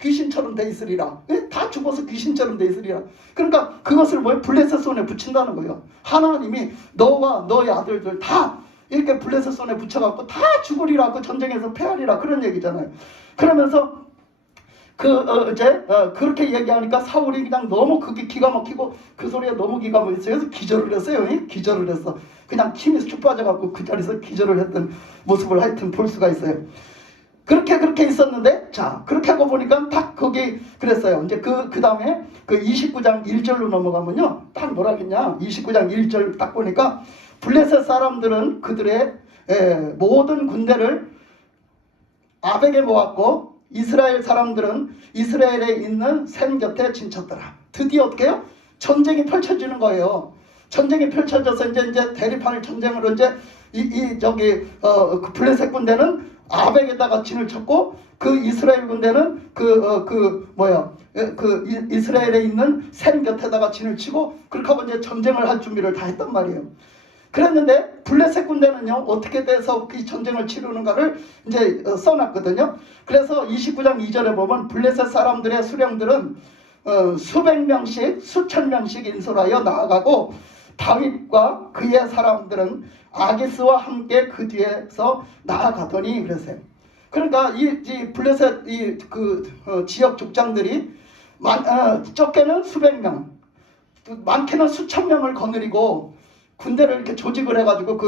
귀신처럼 돼 있으리라. 다 죽어서 귀신처럼 돼 있으리라. 그러니까 그것을 블레셋 손에 붙인다는 거예요. 하나님이 너와 너의 아들들 다 이렇게 블레셋 손에 붙여갖고 다 죽으리라. 그 전쟁에서 패하리라. 그런 얘기잖아요. 그러면서 그렇게 얘기하니까 사울이 그냥 너무 그게 기가 막히고 그 소리에 너무 기가 막혔어요. 그래서 기절을 했어요. 기절을 했어. 그냥 힘이 쭉 빠져갖고 그 자리에서 기절을 했던 모습을 하여튼 볼 수가 있어요. 그렇게 있었는데, 자, 그렇게 하고 보니까 딱 거기 그랬어요. 이제 그 다음에 그 29장 1절로 넘어가면요. 딱 뭐라 했냐. 29장 1절 딱 보니까 블레셋 사람들은 그들의 모든 군대를 아벡에 모았고 이스라엘 사람들은 이스라엘에 있는 샘 곁에 진쳤더라. 드디어 어떻게 해요? 전쟁이 펼쳐지는 거예요. 전쟁이 펼쳐져서 이제 대립할 전쟁으로 이제 그 블레셋 군대는 아벡에다가 진을 쳤고 그 이스라엘 군대는 이스라엘에 있는 샘 곁에다가 진을 치고 그렇게 하고 이제 전쟁을 할 준비를 다 했단 말이에요. 그랬는데 블레셋 군대는요 어떻게 돼서 이 전쟁을 치르는가를 이제 써놨거든요. 그래서 29장 2절에 보면 블레셋 사람들의 수령들은 수백 명씩 수천 명씩 인솔하여 나아가고 다윗과 그의 사람들은 아기스와 함께 그 뒤에서 나아가더니 그랬어요. 그러니까 이 블레셋 지역 족장들이 적게는 수백 명, 많게는 수천 명을 거느리고 군대를 이렇게 조직을 해가지고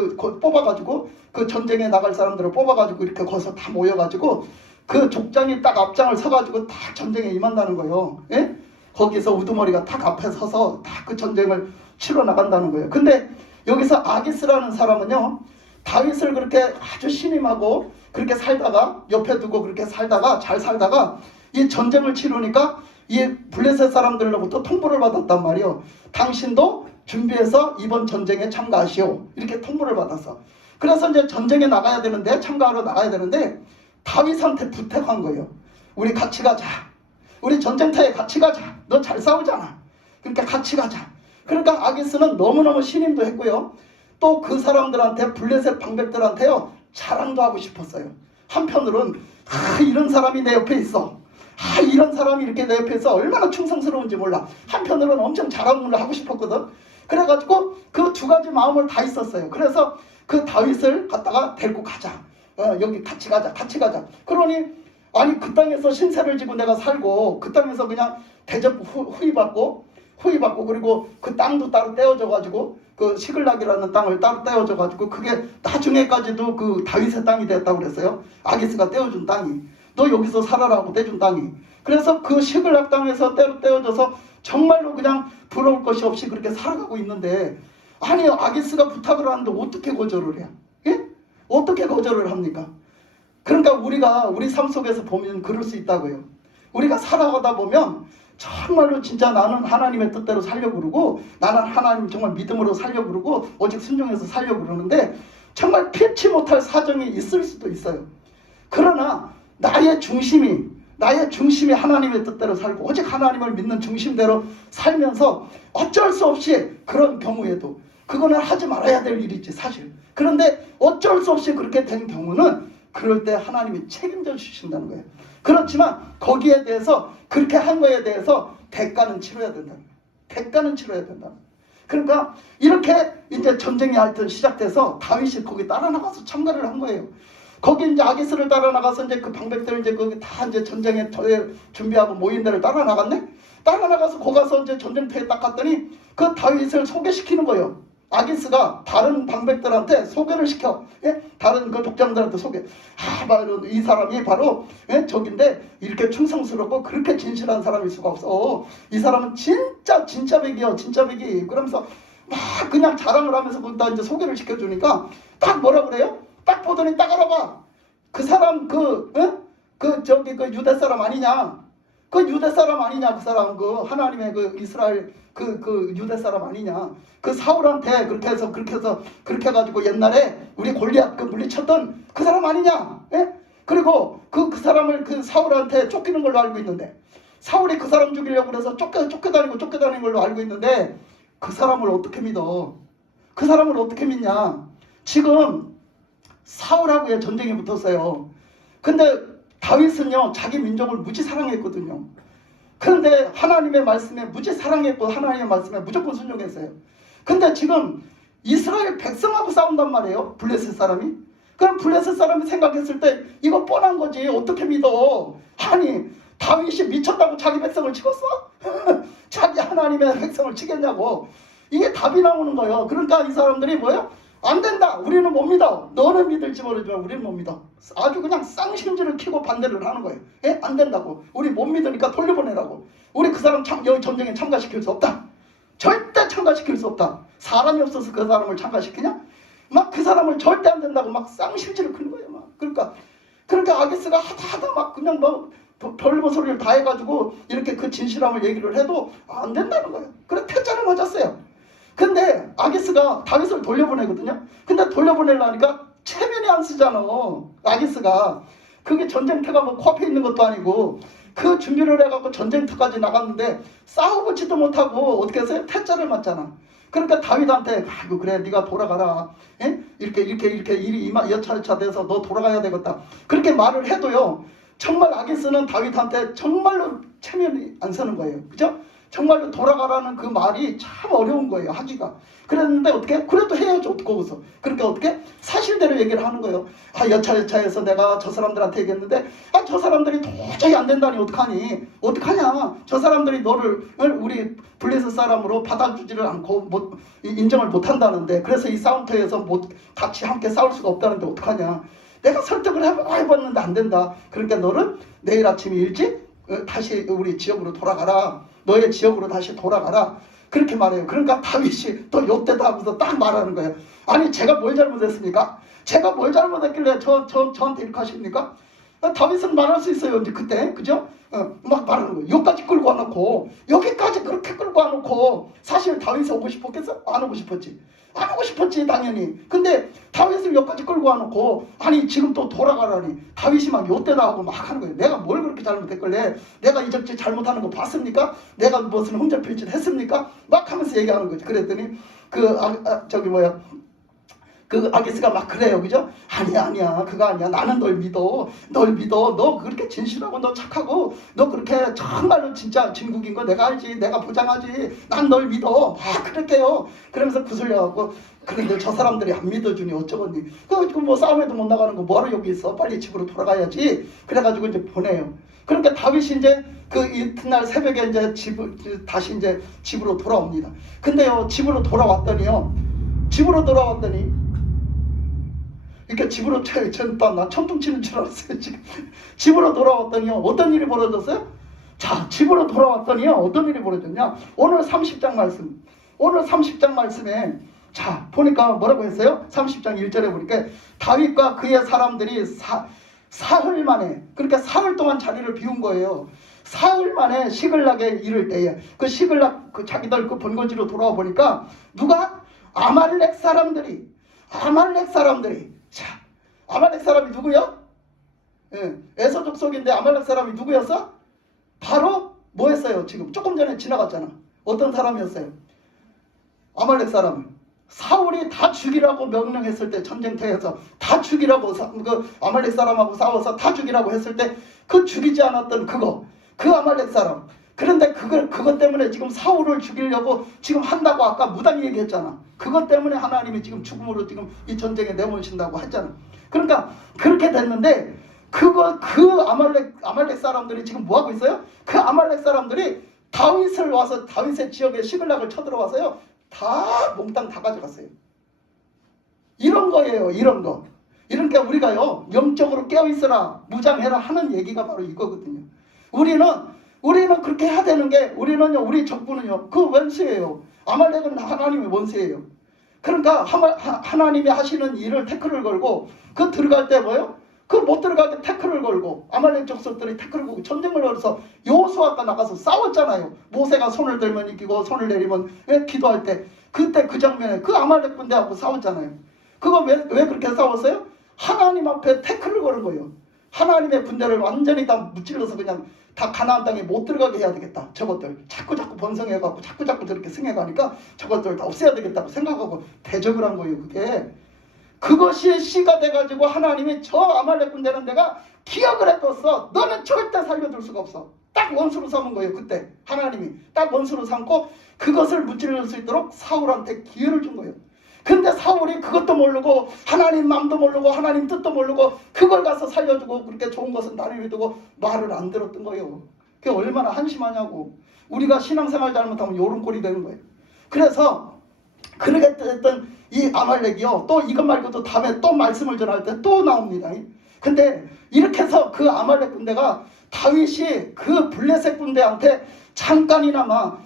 뽑아가지고 그 전쟁에 나갈 사람들을 뽑아가지고 이렇게 거기서 다 모여가지고 그 족장이 딱 앞장을 서가지고 다 전쟁에 임한다는 거예요. 예? 거기서 우두머리가 딱 앞에 서서 다 그 전쟁을 치러 나간다는 거예요. 근데 여기서 아기스라는 사람은요 다윗을 그렇게 아주 신임하고 그렇게 살다가 옆에 두고 그렇게 살다가 잘 살다가 이 전쟁을 치르니까 이 블레셋 사람들로부터 통보를 받았단 말이에요. 당신도 준비해서 이번 전쟁에 참가하시오. 이렇게 통보를 받았어. 그래서 이제 전쟁에 나가야 되는데 참가하러 나가야 되는데 다윗한테 부탁한 거예요. 우리 같이 가자. 우리 전쟁터에 같이 가자. 너 잘 싸우잖아. 그러니까 같이 가자. 그러니까 아기스는 너무너무 신임도 했고요. 또 그 사람들한테 블레셋 방백들한테요 자랑도 하고 싶었어요. 한편으로는 이런 사람이 내 옆에 있어. 이런 사람이 이렇게 내 옆에 있어. 얼마나 충성스러운지 몰라. 한편으로는 엄청 자랑을 하고 싶었거든. 그래가지고 그 두 가지 마음을 다 있었어요. 그래서 그 다윗을 갖다가 데리고 가자. 여기 같이 가자. 그러니 아니 그 땅에서 신세를 지고 내가 살고 그 땅에서 그냥 대접 후의받고 그리고 그 땅도 따로 떼어져가지고 그 시글락이라는 땅을 따로 떼어져가지고 그게 나중에까지도 그 다윗의 땅이 됐다고 그랬어요. 아기스가 떼어준 땅이. 너 여기서 살아라고 떼준 땅이. 그래서 그 시글락 땅에서 떼어져서 정말로 그냥 부러울 것이 없이 그렇게 살아가고 있는데 아니 아기스가 부탁을 하는데 어떻게 거절을 해요? 예? 어떻게 거절을 합니까? 그러니까 우리가 우리 삶 속에서 보면 그럴 수 있다고요. 우리가 살아가다 보면 정말로 진짜 나는 하나님의 뜻대로 살려고 그러고 나는 하나님 정말 믿음으로 살려고 그러고 오직 순종해서 살려고 그러는데 정말 피치 못할 사정이 있을 수도 있어요. 그러나 나의 중심이 하나님의 뜻대로 살고 오직 하나님을 믿는 중심대로 살면서 어쩔 수 없이 그런 경우에도 그거는 하지 말아야 될 일이지 사실. 그런데 어쩔 수 없이 그렇게 된 경우는 그럴 때 하나님이 책임져 주신다는 거예요. 그렇지만 거기에 대해서 그렇게 한 거에 대해서 대가는 치러야 된다. 그러니까 이렇게 이제 전쟁이 하여튼 시작돼서 다윗이 거기 따라 나가서 참가를 한 거예요. 거기 이제 아기스를 따라 나가서 이제 그 방백들 이제 거기 다 이제 전쟁에 준비하고 모인 데를 따라 나갔네. 따라 나가서 거기 가서 이제 전쟁터에 딱 갔더니 그 다윗을 소개시키는 거예요. 아기스가 다른 방백들한테 소개를 시켜. 예? 다른 그 족장들한테 소개. 바로 이 사람이 바로 적인데 이렇게 충성스럽고 그렇게 진실한 사람일 수가 없어. 이 사람은 진짜 백이요, 진짜 백이. 그러면서 막 그냥 자랑을 하면서 거기다 이제 소개를 시켜주니까 딱 뭐라 그래요? 딱 보더니 딱 알아봐. 그 사람 그 유대 사람 아니냐? 그 유대 사람 아니냐? 그 사람 그 하나님의 그 이스라엘 그 유대 사람 아니냐? 그 사울한테 그렇게 해가지고 옛날에 우리 골리앗 그 물리쳤던 그 사람 아니냐? 예? 그리고 그 사람을 그 사울한테 쫓기는 걸로 알고 있는데 사울이 그 사람 죽이려고 그래서 쫓겨다니는 걸로 알고 있는데 그 사람을 어떻게 믿어? 그 사람을 어떻게 믿냐? 지금 사울하고의 전쟁이 붙었어요. 근데 다윗은요 자기 민족을 무지 사랑했거든요. 그런데 하나님의 말씀에 무지 사랑했고 하나님의 말씀에 무조건 순종했어요. 근데 지금 이스라엘 백성하고 싸운단 말이에요. 블레셋 사람이. 그럼 블레셋 사람이 생각했을 때 이거 뻔한 거지. 어떻게 믿어? 아니 다윗이 미쳤다고 자기 백성을 치겠어? 자기 하나님의 백성을 치겠냐고. 이게 답이 나오는 거예요. 그러니까 이 사람들이 뭐예요? 안 된다. 우리는 못 믿어. 너는 믿을지 모르지만 우리는 못 믿어. 아주 그냥 쌍심지를 키고 반대를 하는 거예요. 예? 안 된다고. 우리 못 믿으니까 돌려보내라고. 우리 그 사람 여기 전쟁에 참가시킬 수 없다. 절대 참가시킬 수 없다. 사람이 없어서 그 사람을 참가시키냐? 막 그 사람을 절대 안 된다고 막 쌍심지를 크는 거예요. 막. 그러니까 아기스가 하다 막 그냥 뭐 별거 소리를 다 해가지고 이렇게 그 진실함을 얘기를 해도 안 된다는 거예요. 그래 퇴짜를 맞았어요. 근데 아기스가 다윗을 돌려보내거든요. 근데 돌려보내려니까 체면이 안 쓰잖아. 아기스가. 그게 전쟁터가 뭐 코앞에 있는 것도 아니고 그 준비를 해갖고 전쟁터까지 나갔는데 싸워보지도 못하고 어떻게 해서 퇴짜를 맞잖아. 그러니까 다윗한테 아이고 그래 네가 돌아가라. 예? 이렇게 일이 여차여차 돼서 너 돌아가야 되겠다. 그렇게 말을 해도요. 정말 아기스는 다윗한테 정말로 체면이 안 서는 거예요. 그죠? 정말로 돌아가라는 그 말이 참 어려운 거예요. 하기가. 그랬는데 어떻게? 그래도 해야죠. 거기서. 그러니까 어떻게? 사실대로 얘기를 하는 거예요. 여차여차해서 내가 저 사람들한테 얘기했는데 저 사람들이 도저히 안 된다니 어떡하니? 어떡하냐? 저 사람들이 너를 우리 블레셋 사람으로 받아주지를 않고 인정을 못 한다는데 그래서 이 싸움터에서 같이 함께 싸울 수가 없다는데 어떡하냐? 내가 설득을 해봤는데 안 된다. 그러니까 너는 내일 아침 일찍 다시 우리 지역으로 돌아가라. 너의 지역으로 다시 돌아가라. 그렇게 말해요. 그러니까 다윗이 또 욕대다 하면서 딱 말하는 거예요. 아니 제가 뭘 잘못했습니까? 제가 뭘 잘못했길래 저한테 이렇게 하십니까? 다윗은 말할 수 있어요. 이제 그때 그죠? 막 말하는 거예요. 여기까지 끌고 와놓고 여기까지 그렇게 끌고 와놓고 사실 다윗이 오고 싶었겠어? 안 오고 싶었지. 안 오고 싶었지 당연히. 근데 다윗을 여기까지 끌고 와놓고 아니 지금 또 돌아가라니 다윗이 막 요때다 하고 막 하는 거예요. 내가 뭘 그렇게 잘못했길래 내가 이적지 잘못하는 거 봤습니까? 내가 무슨 흠잡힐 짓 했습니까? 막 하면서 얘기하는 거지. 그랬더니 그 아기스가 막 그래요. 그죠? 아니야 그거 아니야. 나는 널 믿어. 너 그렇게 진실하고 너 착하고 너 그렇게 정말로 진짜 진국인 거 내가 알지. 내가 보장하지. 난 널 믿어. 그렇게요. 그러면서 구슬려갖고 그런데 저 사람들이 안 믿어주니 어쩌겠니. 뭐 싸움에도 못 나가는 거 뭐하러 여기 있어. 빨리 집으로 돌아가야지. 그래가지고 이제 보내요. 그러니까 다윗이 이제 그 이튿날 새벽에 이제 다시 이제 집으로 돌아옵니다. 근데요 집으로 돌아왔더니 이렇게 집으로 나 천둥 치는 줄 알았어요. 지금 집으로 돌아왔더니요 어떤 일이 벌어졌어요? 자 집으로 돌아왔더니요 어떤 일이 벌어졌냐? 오늘 30장 말씀에 자 보니까 뭐라고 했어요? 30장 1절에 보니까 다윗과 그의 사람들이 사흘 만에 그러니까 사흘 동안 자리를 비운 거예요. 사흘 만에 시글락에 이를 때에 그 시글락 그 자기들 그 본거지로 돌아와 보니까 누가? 아말렉 사람들이 자 아말렉 사람이 누구요? 에서 족속인데 아말렉 사람이 누구였어? 바로 뭐 했어요? 지금 조금 전에 지나갔잖아. 어떤 사람이었어요? 아말렉 사람을 사울이 다 죽이라고 명령했을 때 전쟁터에서 다 죽이라고 그 아말렉 사람하고 싸워서 다 죽이라고 했을 때 그 죽이지 않았던 그 아말렉 사람. 그런데 그것 때문에 지금 사울을 죽이려고 지금 한다고 아까 무당이 얘기했잖아. 그것 때문에 하나님이 지금 죽음으로 지금 이 전쟁에 내모신다고 했잖아. 그러니까 그렇게 됐는데 그 아말렉 사람들이 지금 뭐 하고 있어요? 그 아말렉 사람들이 다윗을 와서 다윗의 지역에 시글락을 쳐들어와서요. 다 몽땅 다 가져갔어요. 이런 거예요. 이런 거. 이러니까 우리가요. 영적으로 깨어있으라 무장해라 하는 얘기가 바로 이거거든요. 우리는 그렇게 해야 되는 게 우리는요. 우리 적군은요. 그 원수예요. 아말렉은 하나님의 원수예요. 그러니까 하나님이 하시는 일을 태클을 걸고 그 들어갈 때 뭐예요? 그 못 들어가게 태클을 걸고 아말렉 족속들이 태클을 걸고 전쟁을 걸어서 여호수아가 나가서 싸웠잖아요. 모세가 손을 들면 이기고 손을 내리면 기도할 때 그때 그 장면에 그 아말렉 군대하고 싸웠잖아요. 그거 왜 그렇게 싸웠어요? 하나님 앞에 태클을 거는 거예요. 하나님의 군대를 완전히 다 무찔러서 그냥 다 가나안 땅에 못 들어가게 해야 되겠다. 저것들 자꾸 번성해갖고 자꾸 저렇게 승해가니까 저것들 다 없애야 되겠다고 생각하고 대적을 한 거예요. 그것이 씨가 돼가지고 하나님이 저 아말렉 군대는 내가 기억을 해뒀어. 너는 절대 살려둘 수가 없어. 딱 원수로 삼은 거예요. 그때 하나님이 딱 원수로 삼고 그것을 무찌를 수 있도록 사울한테 기회를 준 거예요. 근데 사울이 그것도 모르고 하나님 마음도 모르고 하나님 뜻도 모르고 그걸 가서 살려주고 그렇게 좋은 것은 나를 두고 말을 안 들었던 거예요. 그게 얼마나 한심하냐고. 우리가 신앙생활 잘못하면 요런 꼴이 되는 거예요. 그래서 그렇게 됐던 이 아말렉이요. 또 이것 말고도 다음에 또 말씀을 전할 때 또 나옵니다. 근데 이렇게 해서 그 아말렉 군대가 다윗이 그 블레셋 군대한테 잠깐이나마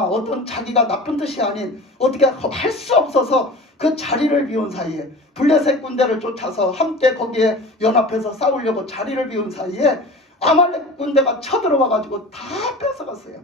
어떤 자기가 나쁜 뜻이 아닌 어떻게 할 수 없어서 그 자리를 비운 사이에 블레셋 군대를 쫓아서 함께 거기에 연합해서 싸우려고 자리를 비운 사이에 아말렉 군대가 쳐들어와 가지고 다 뺏어갔어요.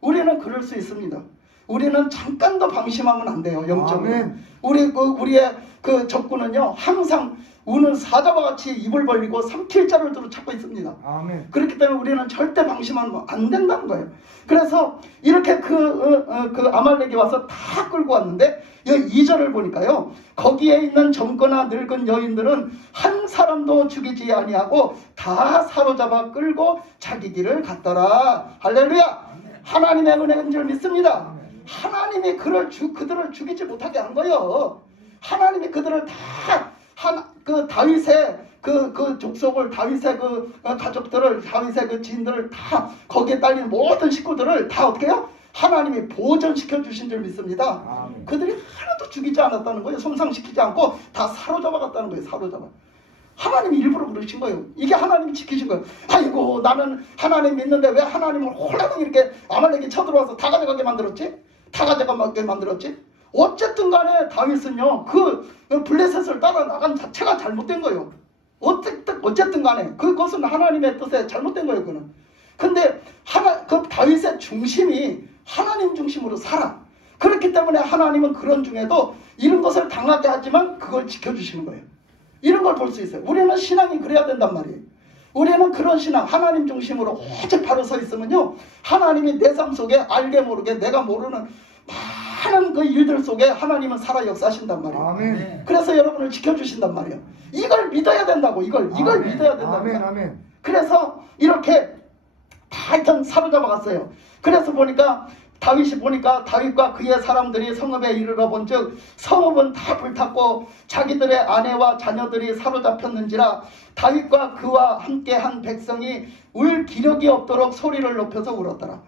우리는 그럴 수 있습니다. 우리는 잠깐도 방심하면 안 돼요. 영적으로. 우리의 그 적군은요 항상 우는 사자와 같이 입을 벌리고 삼킬 자를 두루 찾고 있습니다. 아멘. 그렇기 때문에 우리는 절대 방심하면 안 된다는 거예요. 그래서 이렇게 그 아말렉이 와서 다 끌고 왔는데 여기 2절을 보니까요. 거기에 있는 젊거나 늙은 여인들은 한 사람도 죽이지 아니하고 다 사로잡아 끌고 자기 길을 갔더라. 할렐루야. 하나님의 은혜인 줄 믿습니다. 하나님이 그들을 죽이지 못하게 한 거예요. 하나님이 그들을 다 그 다윗의 그 족속을 다윗의 그 가족들을 다윗의 그 지인들을 다 거기에 딸린 모든 식구들을 다 어떻게 해요? 하나님이 보존시켜 주신 줄 믿습니다. 아멘. 그들이 하나도 죽이지 않았다는 거예요. 손상시키지 않고 다 사로잡아 갔다는 거예요. 사로잡아. 하나님이 일부러 그러신 거예요. 이게 하나님이 지키신 거예요. 아이고 나는 하나님 믿는데 왜 하나님을 홀라당 이렇게 아말렉이 쳐들어와서 다 가져가게 만들었지? 다 가져가게 만들었지? 어쨌든 간에 다윗은요 그 블레셋을 따라 나간 자체가 잘못된 거예요. 어쨌든 간에 그것은 하나님의 뜻에 잘못된 거예요. 그는. 근데 그 다윗의 중심이 하나님 중심으로 살아. 그렇기 때문에 하나님은 그런 중에도 이런 것을 당하게 하지만 그걸 지켜주시는 거예요. 이런 걸 볼 수 있어요. 우리는 신앙이 그래야 된단 말이에요. 우리는 그런 신앙, 하나님 중심으로 오직 바로 서 있으면요 하나님이 내 삶 속에 알게 모르게 내가 모르는 많은 그 일들 속에 하나님은 살아 역사하신단 말이에요. 아멘. 그래서 여러분을 지켜주신단 말이에요. 이걸 믿어야 된다고. 이걸 믿어야 된다고. 아멘. 그래서 이렇게 다 하여튼 사로잡아 갔어요. 그래서 보니까 다윗이 보니까 다윗과 그의 사람들이 성읍에 이르러 본즉 성읍은 다 불탔고 자기들의 아내와 자녀들이 사로잡혔는지라 다윗과 그와 함께한 백성이 울 기력이 없도록 소리를 높여서 울었더라.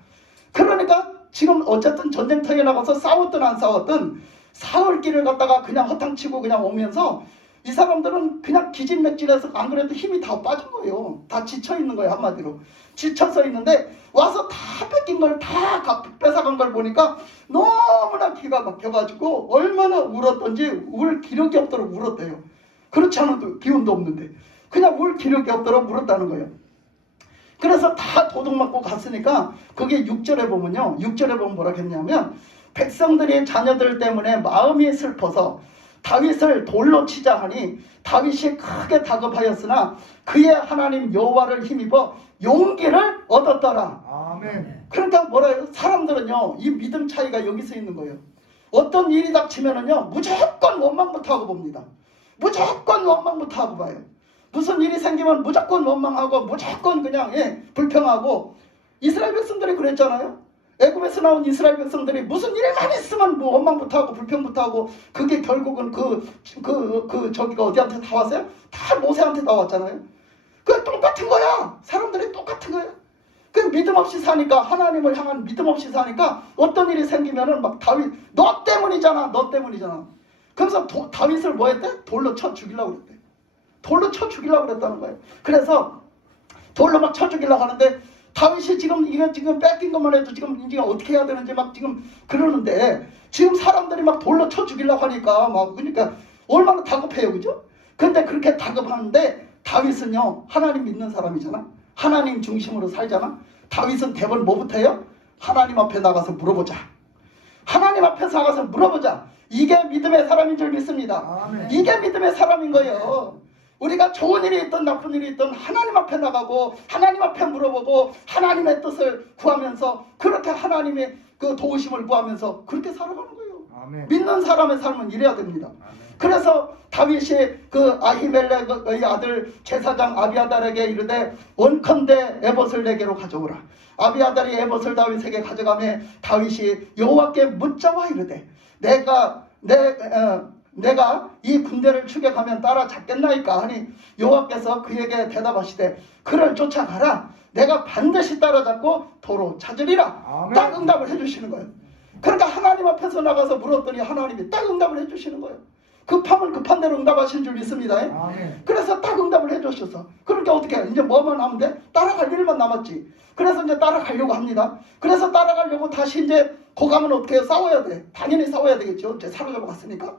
그러니까 지금 어쨌든 전쟁터에 나가서 싸웠든 안 싸웠든 사흘길을 갔다가 그냥 허탕치고 그냥 오면서 이 사람들은 그냥 기진맥진해서 안 그래도 힘이 다 빠진 거예요. 다 지쳐있는 거예요. 한마디로 지쳐서 있는데 와서 다 뺏긴 걸 다 뺏어간 걸 보니까 너무나 기가 막혀가지고 얼마나 울었던지 울 기력이 없도록 울었대요. 그렇지 않아도 기운도 없는데 그냥 울 기력이 없도록 울었다는 거예요. 그래서 다 도둑맞고 갔으니까 그게 6절에 보면요 6절에 보면 뭐라 했냐면 백성들이 자녀들 때문에 마음이 슬퍼서 다윗을 돌로 치자 하니 다윗이 크게 다급하였으나 그의 하나님 여호와를 힘입어 용기를 얻었더라. 아멘. 그러니까 뭐라요? 사람들은요 이 믿음 차이가 여기서 있는 거예요. 어떤 일이 닥치면은요 무조건 원망부터 하고 봅니다. 무조건 원망부터 하고 봐요. 무슨 일이 생기면 무조건 원망하고 무조건 그냥 불평하고 이스라엘 백성들이 그랬잖아요. 애굽에서 나온 이스라엘 백성들이 무슨 일만 있으면 뭐 원망부터 하고 불평부터 하고 그게 결국은 저기가 어디한테 다 왔어요? 다 모세한테 다 왔잖아요. 그 똑같은 거야. 사람들이 똑같은 거야. 그 믿음 없이 사니까, 하나님을 향한 믿음 없이 사니까 어떤 일이 생기면은 막 다윗 너 때문이잖아. 그래서 다윗을 뭐 했대? 돌로 쳐 죽이려고 그랬대. 돌로 쳐 죽이려고 그랬다는 거예요. 그래서 돌로 막 쳐 죽이려고 하는데 다윗이 지금 이게 지금 뺏긴 것만 해도 지금 이제 어떻게 해야 되는지 막 지금 그러는데 지금 사람들이 막 돌로 쳐 죽이려고 하니까 막 그러니까 얼마나 다급해요, 그죠? 근데 그렇게 다급하는데 다윗은요 하나님 믿는 사람이잖아. 하나님 중심으로 살잖아. 다윗은 대부분 뭐부터 해요? 하나님 앞에 나가서 물어보자. 하나님 앞에서 나가서 물어보자. 이게 믿음의 사람인 줄 믿습니다. 아멘. 이게 믿음의 사람인 거예요. 우리가 좋은 일이 있든 나쁜 일이 있든 하나님 앞에 나가고 하나님 앞에 물어보고 하나님의 뜻을 구하면서 그렇게 하나님의 그 도우심을 구하면서 그렇게 살아가는 거예요. 아멘. 믿는 사람의 삶은 이래야 됩니다. 그래서 다윗이 그 아히멜렉의 아들 제사장 아비아달에게 이르되 원컨대 에봇을 내게로 가져오라. 아비아달이 에봇을 다윗에게 가져가매 다윗이 여호와께 묻자와 이르되 내가 이 군대를 추격하면 따라잡겠나이까 하니 여호와께서 그에게 대답하시되 그를 쫓아가라. 내가 반드시 따라잡고 도로 찾으리라. 아멘. 딱 응답을 해주시는 거예요. 그러니까 하나님 앞에서 나가서 물었더니 하나님이 딱 응답을 해주시는 거예요. 급하면 급한 대로 응답하신 줄 믿습니다. 아멘. 그래서 딱 응답을 해주셔서 그러니까 어떻게 해? 이제 뭐만 하면 돼? 따라갈 일만 남았지. 그래서 이제 따라가려고 합니다. 그래서 따라가려고 다시 이제 거기 가면 어떻게 해요? 싸워야 돼. 당연히 싸워야 되겠죠. 이제 사로잡아 갔으니까.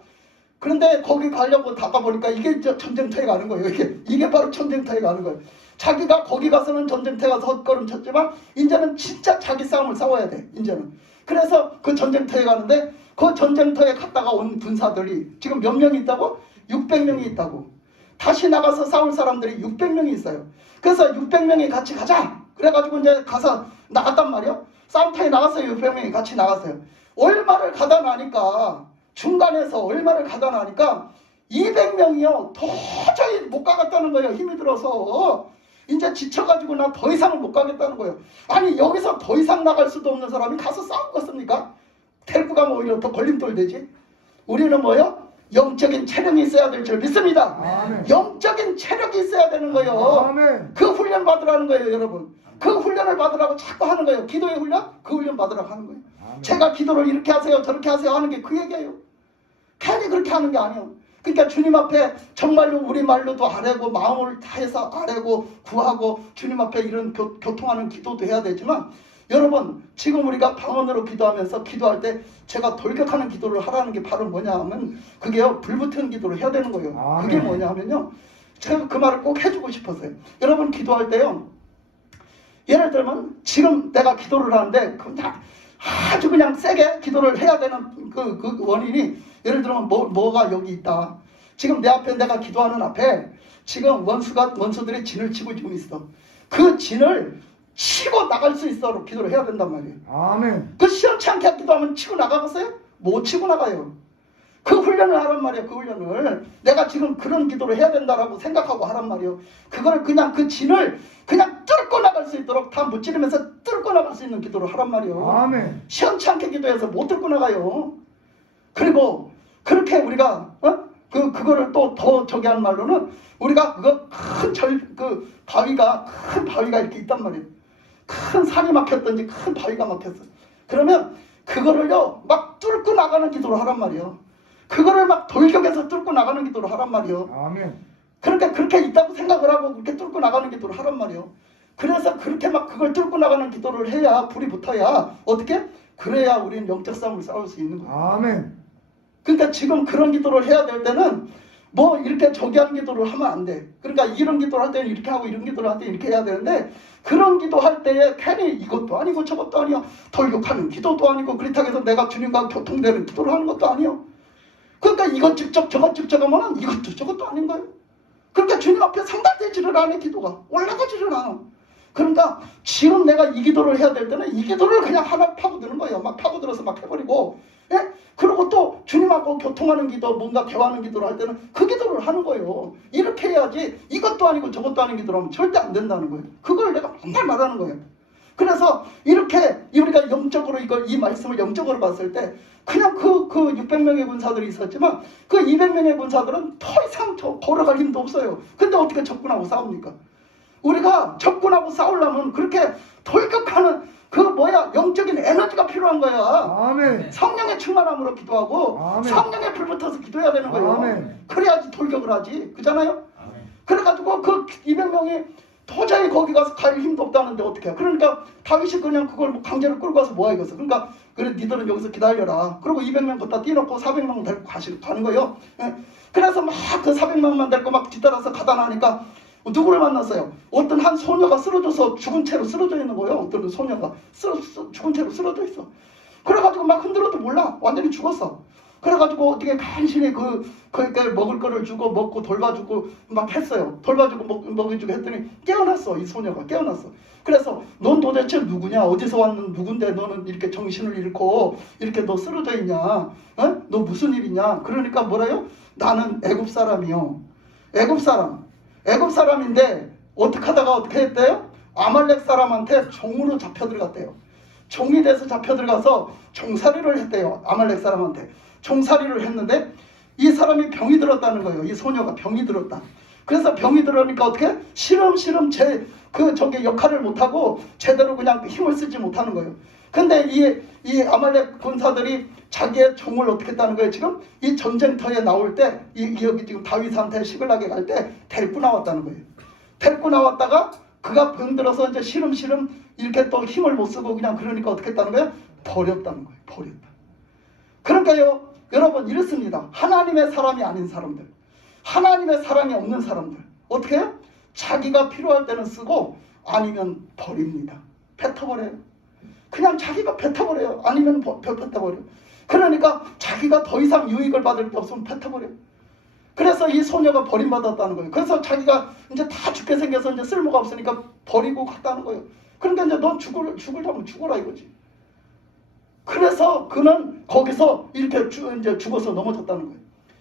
그런데 거기 가려고 다가 보니까 이게 전쟁터에 가는 거예요. 이게 바로 전쟁터에 가는 거예요. 자기가 거기 가서는 전쟁터에 가서 헛걸음 쳤지만 이제는 진짜 자기 싸움을 싸워야 돼. 이제는. 그래서 그 전쟁터에 가는데 그 전쟁터에 갔다가 온 군사들이 지금 몇 명이 있다고? 600명이 있다고. 다시 나가서 싸울 사람들이 600명이 있어요. 그래서 600명이 같이 가자. 그래가지고 이제 가서 나갔단 말이야. 싸움터에 나갔어요. 600명이 같이 나갔어요. 얼마를 가다 나니까 중간에서 얼마를 가다 나니까 200명이요. 도저히 못 가겠다는 거예요. 힘이 들어서. 이제 지쳐가지고 나 더 이상은 못 가겠다는 거예요. 아니 여기서 더 이상 나갈 수도 없는 사람이 가서 싸우겠습니까? 데리고 가면 오히려 더 걸림돌 되지. 우리는 뭐요? 영적인 체력이 있어야 될 줄 믿습니다. 아멘. 영적인 체력이 있어야 되는 거예요. 아멘. 그 훈련 받으라는 거예요, 여러분. 그 훈련을 받으라고 자꾸 하는 거예요. 기도의 훈련? 그 훈련 받으라고 하는 거예요. 아멘. 제가 기도를 이렇게 하세요, 저렇게 하세요 하는 게 그 얘기예요. 괜히 그렇게 하는 게 아니에요. 그러니까 주님 앞에 정말로 우리 말로도 아뢰고 마음을 다해서 아뢰고 구하고 주님 앞에 이런 교통하는 기도도 해야 되지만 여러분 지금 우리가 방언으로 기도하면서 기도할 때 제가 돌격하는 기도를 하라는 게 바로 뭐냐 하면 그게요 불붙은 기도를 해야 되는 거예요. 아멘. 그게 뭐냐 하면요 제가 그 말을 꼭 해주고 싶었어요. 여러분 기도할 때요 예를 들면 지금 내가 기도를 하는데 그냥 아주 그냥 세게 기도를 해야 되는 그 원인이 예를 들면 뭐가 여기 있다. 지금 내 앞에 내가 기도하는 앞에 지금 원수들이 진을 치고 지금 있어. 그 진을 치고 나갈 수 있도록 기도를 해야 된단 말이에요. 아멘. 그 시원치 않게 기도하면 치고 나가겠어요? 못 치고 나가요. 그 훈련을 하란 말이에요. 그 훈련을 내가 지금 그런 기도를 해야 된다라고 생각하고 하란 말이에요. 그걸 그냥 그 진을 그냥 뚫고 나갈 수 있도록 다 무찌르면서 뚫고 나갈 수 있는 기도를 하란 말이에요. 아멘. 시원치 않게 기도해서 못 뚫고 나가요. 그리고 그렇게 우리가 그거를 또 더 저기 하는 말로는 우리가 그거 큰 바위가 이렇게 있단 말이에요. 큰 산이 막혔든지 큰 바위가 막혔어. 그러면 그거를요 막 뚫고 나가는 기도를 하란 말이에요. 그거를 막 돌격해서 뚫고 나가는 기도를 하란 말이에요. 아멘. 그러니까 그렇게 있다고 생각을 하고 그렇게 뚫고 나가는 기도를 하란 말이에요. 그래서 그렇게 막 그걸 뚫고 나가는 기도를 해야 불이 붙어야 어떻게? 그래야 우리는 영적 싸움을 싸울 수 있는 거예요. 아멘. 그러니까 지금 그런 기도를 해야 될 때는 뭐 이렇게 저기 하는 기도를 하면 안 돼. 그러니까 이런 기도를 할 때는 이렇게 하고 이런 기도를 할 때는 이렇게 해야 되는데 그런 기도할 때에 괜히 이것도 아니고 저것도 아니야. 돌격하는 기도도 아니고 그렇다고 해서 내가 주님과 교통되는 기도를 하는 것도 아니요. 그러니까 이것 직접 저것 직접 하면은 이것도 저것도 아닌 거예요. 그러니까 주님 앞에 상달되지를 않아. 기도가 올라가지를 않아. 그러니까 지금 내가 이 기도를 해야 될 때는 이 기도를 그냥 하나 파고드는 거예요. 막 파고들어서 막 해버리고, 예? 그리고 또 주님하고 교통하는 기도, 뭔가 대화하는 기도를 할 때는 그 기도를 하는 거예요. 이렇게 해야지 이것도 아니고 저것도 아닌 기도를 하면 절대 안 된다는 거예요. 그걸 내가 맨날 말하는 거예요. 그래서 이렇게 우리가 영적으로 이 말씀을 영적으로 봤을 때 그냥 그 600명의 군사들이 있었지만 그 200명의 군사들은 더 이상 걸어갈 힘도 없어요. 근데 어떻게 적군하고 싸웁니까? 우리가 적군하고 싸우려면 그렇게 돌격하는 영적인 에너지가 필요한 거야. 아멘. 성령의 충만함으로 기도하고 아멘. 성령의 불 붙어서 기도해야 되는 거예요. 아멘. 그래야지 돌격을 하지. 그잖아요? 그래가지고 그 200명이 도저히 거기 가서 갈 힘도 없다는데 어떻게 해. 그러니까 다윗이 그냥 그걸 강제로 끌고 가서 뭐 하겠어. 그러니까 그래 니들은 여기서 기다려라. 그리고 200명 걷다 띄놓고 400명 데리고 가는 거예요. 예. 그래서 막 그 400명만 데리고 막 뒤따라서 가다 나니까 누구를 만났어요? 어떤 한 소녀가 쓰러져서 죽은 채로 쓰러져 있는 거예요. 어떤 소녀가 죽은 채로 쓰러져 있어. 그래가지고 막 흔들어도 몰라. 완전히 죽었어. 그래가지고 어떻게 간신히 그러니까 먹을 거를 주고 먹고 돌봐주고 막 했어요. 돌봐주고 먹여주고 했더니 깨어났어. 이 소녀가 깨어났어. 그래서 넌 도대체 누구냐? 어디서 왔는 누군데 너는 이렇게 정신을 잃고 이렇게 너 쓰러져 있냐? 어? 너 무슨 일이냐? 그러니까 뭐라요? 나는 애굽 사람이요. 애굽 사람인데 어떻게 하다가 어떻게 했대요? 아말렉 사람한테 종으로 잡혀 들어갔대요. 종이 돼서 잡혀 들어가서 종살이를 했대요. 아말렉 사람한테 종살이를 했는데 이 사람이 병이 들었다는 거예요. 이 소녀가 병이 들었다. 그래서 병이 들으니까 어떻게? 시름시름 저기 역할을 못하고 제대로 그냥 힘을 쓰지 못하는 거예요. 근데 이 아말렉 군사들이 자기의 종을 어떻게 했다는 거예요. 지금 이 전쟁터에 나올 때 여기 지금 다윗한테 시글락에 갈 때 데리고 나왔다는 거예요. 데리고 나왔다가 그가 병들어서 이제 시름시름 이렇게 또 힘을 못 쓰고 그냥 그러니까 어떻게 했다는 거예요? 버렸다는 거예요. 버렸다. 그러니까요, 여러분 이렇습니다. 하나님의 사람이 아닌 사람들, 하나님의 사랑이 없는 사람들 어떻게 해요? 자기가 필요할 때는 쓰고 아니면 버립니다. 뱉어버려요. 그냥 자기가 뱉어버려요. 아니면 뱉어버려요. 그러니까 자기가 더 이상 유익을 받을 게 없으면 뱉어버려요. 그래서 이 소녀가 버림받았다는 거예요. 그래서 자기가 이제 다 죽게 생겨서 이제 쓸모가 없으니까 버리고 갔다는 거예요. 그러니까 이제 넌 죽으려면 죽어라 이거지. 그래서 그는 거기서 이렇게 이제 죽어서 넘어졌다는 거예요.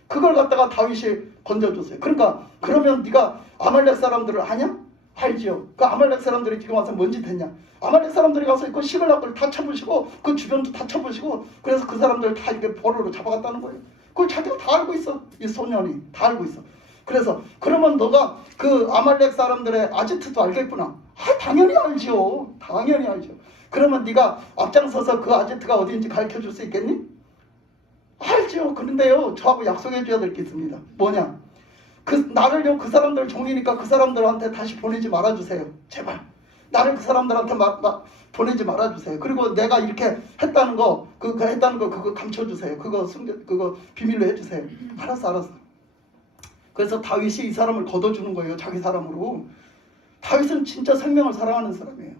그걸 갖다가 다윗이 건져줬어요. 그러니까 그러면 네가 아말렉 사람들을 아냐? 알지요. 그 아말렉 사람들이 지금 와서 뭔 짓 했냐? 아말렉 사람들이 가서 그 시글락을 다 쳐부시고 그 주변도 다 쳐부시고 그래서 그 사람들 다 이렇게 포로로 잡아갔다는 거예요. 그걸 자기가 다 알고 있어. 이 소년이 다 알고 있어. 그래서 그러면 너가 그 아말렉 사람들의 아지트도 알겠구나. 아, 당연히 알지요. 당연히 알죠. 그러면 네가 앞장서서 그 아지트가 어디인지 가르쳐줄 수 있겠니? 알죠. 그런데요, 저하고 약속해 줘야 될 게 있습니다. 뭐냐? 나를요, 그 사람들 종이니까 그 사람들한테 다시 보내지 말아주세요. 제발. 나를 그 사람들한테 보내지 말아주세요. 그리고 내가 이렇게 했다는 거, 그거 감춰주세요. 그거 비밀로 해주세요. 알았어. 그래서 다윗이 이 사람을 걷어주는 거예요. 자기 사람으로. 다윗은 진짜 생명을 사랑하는 사람이에요.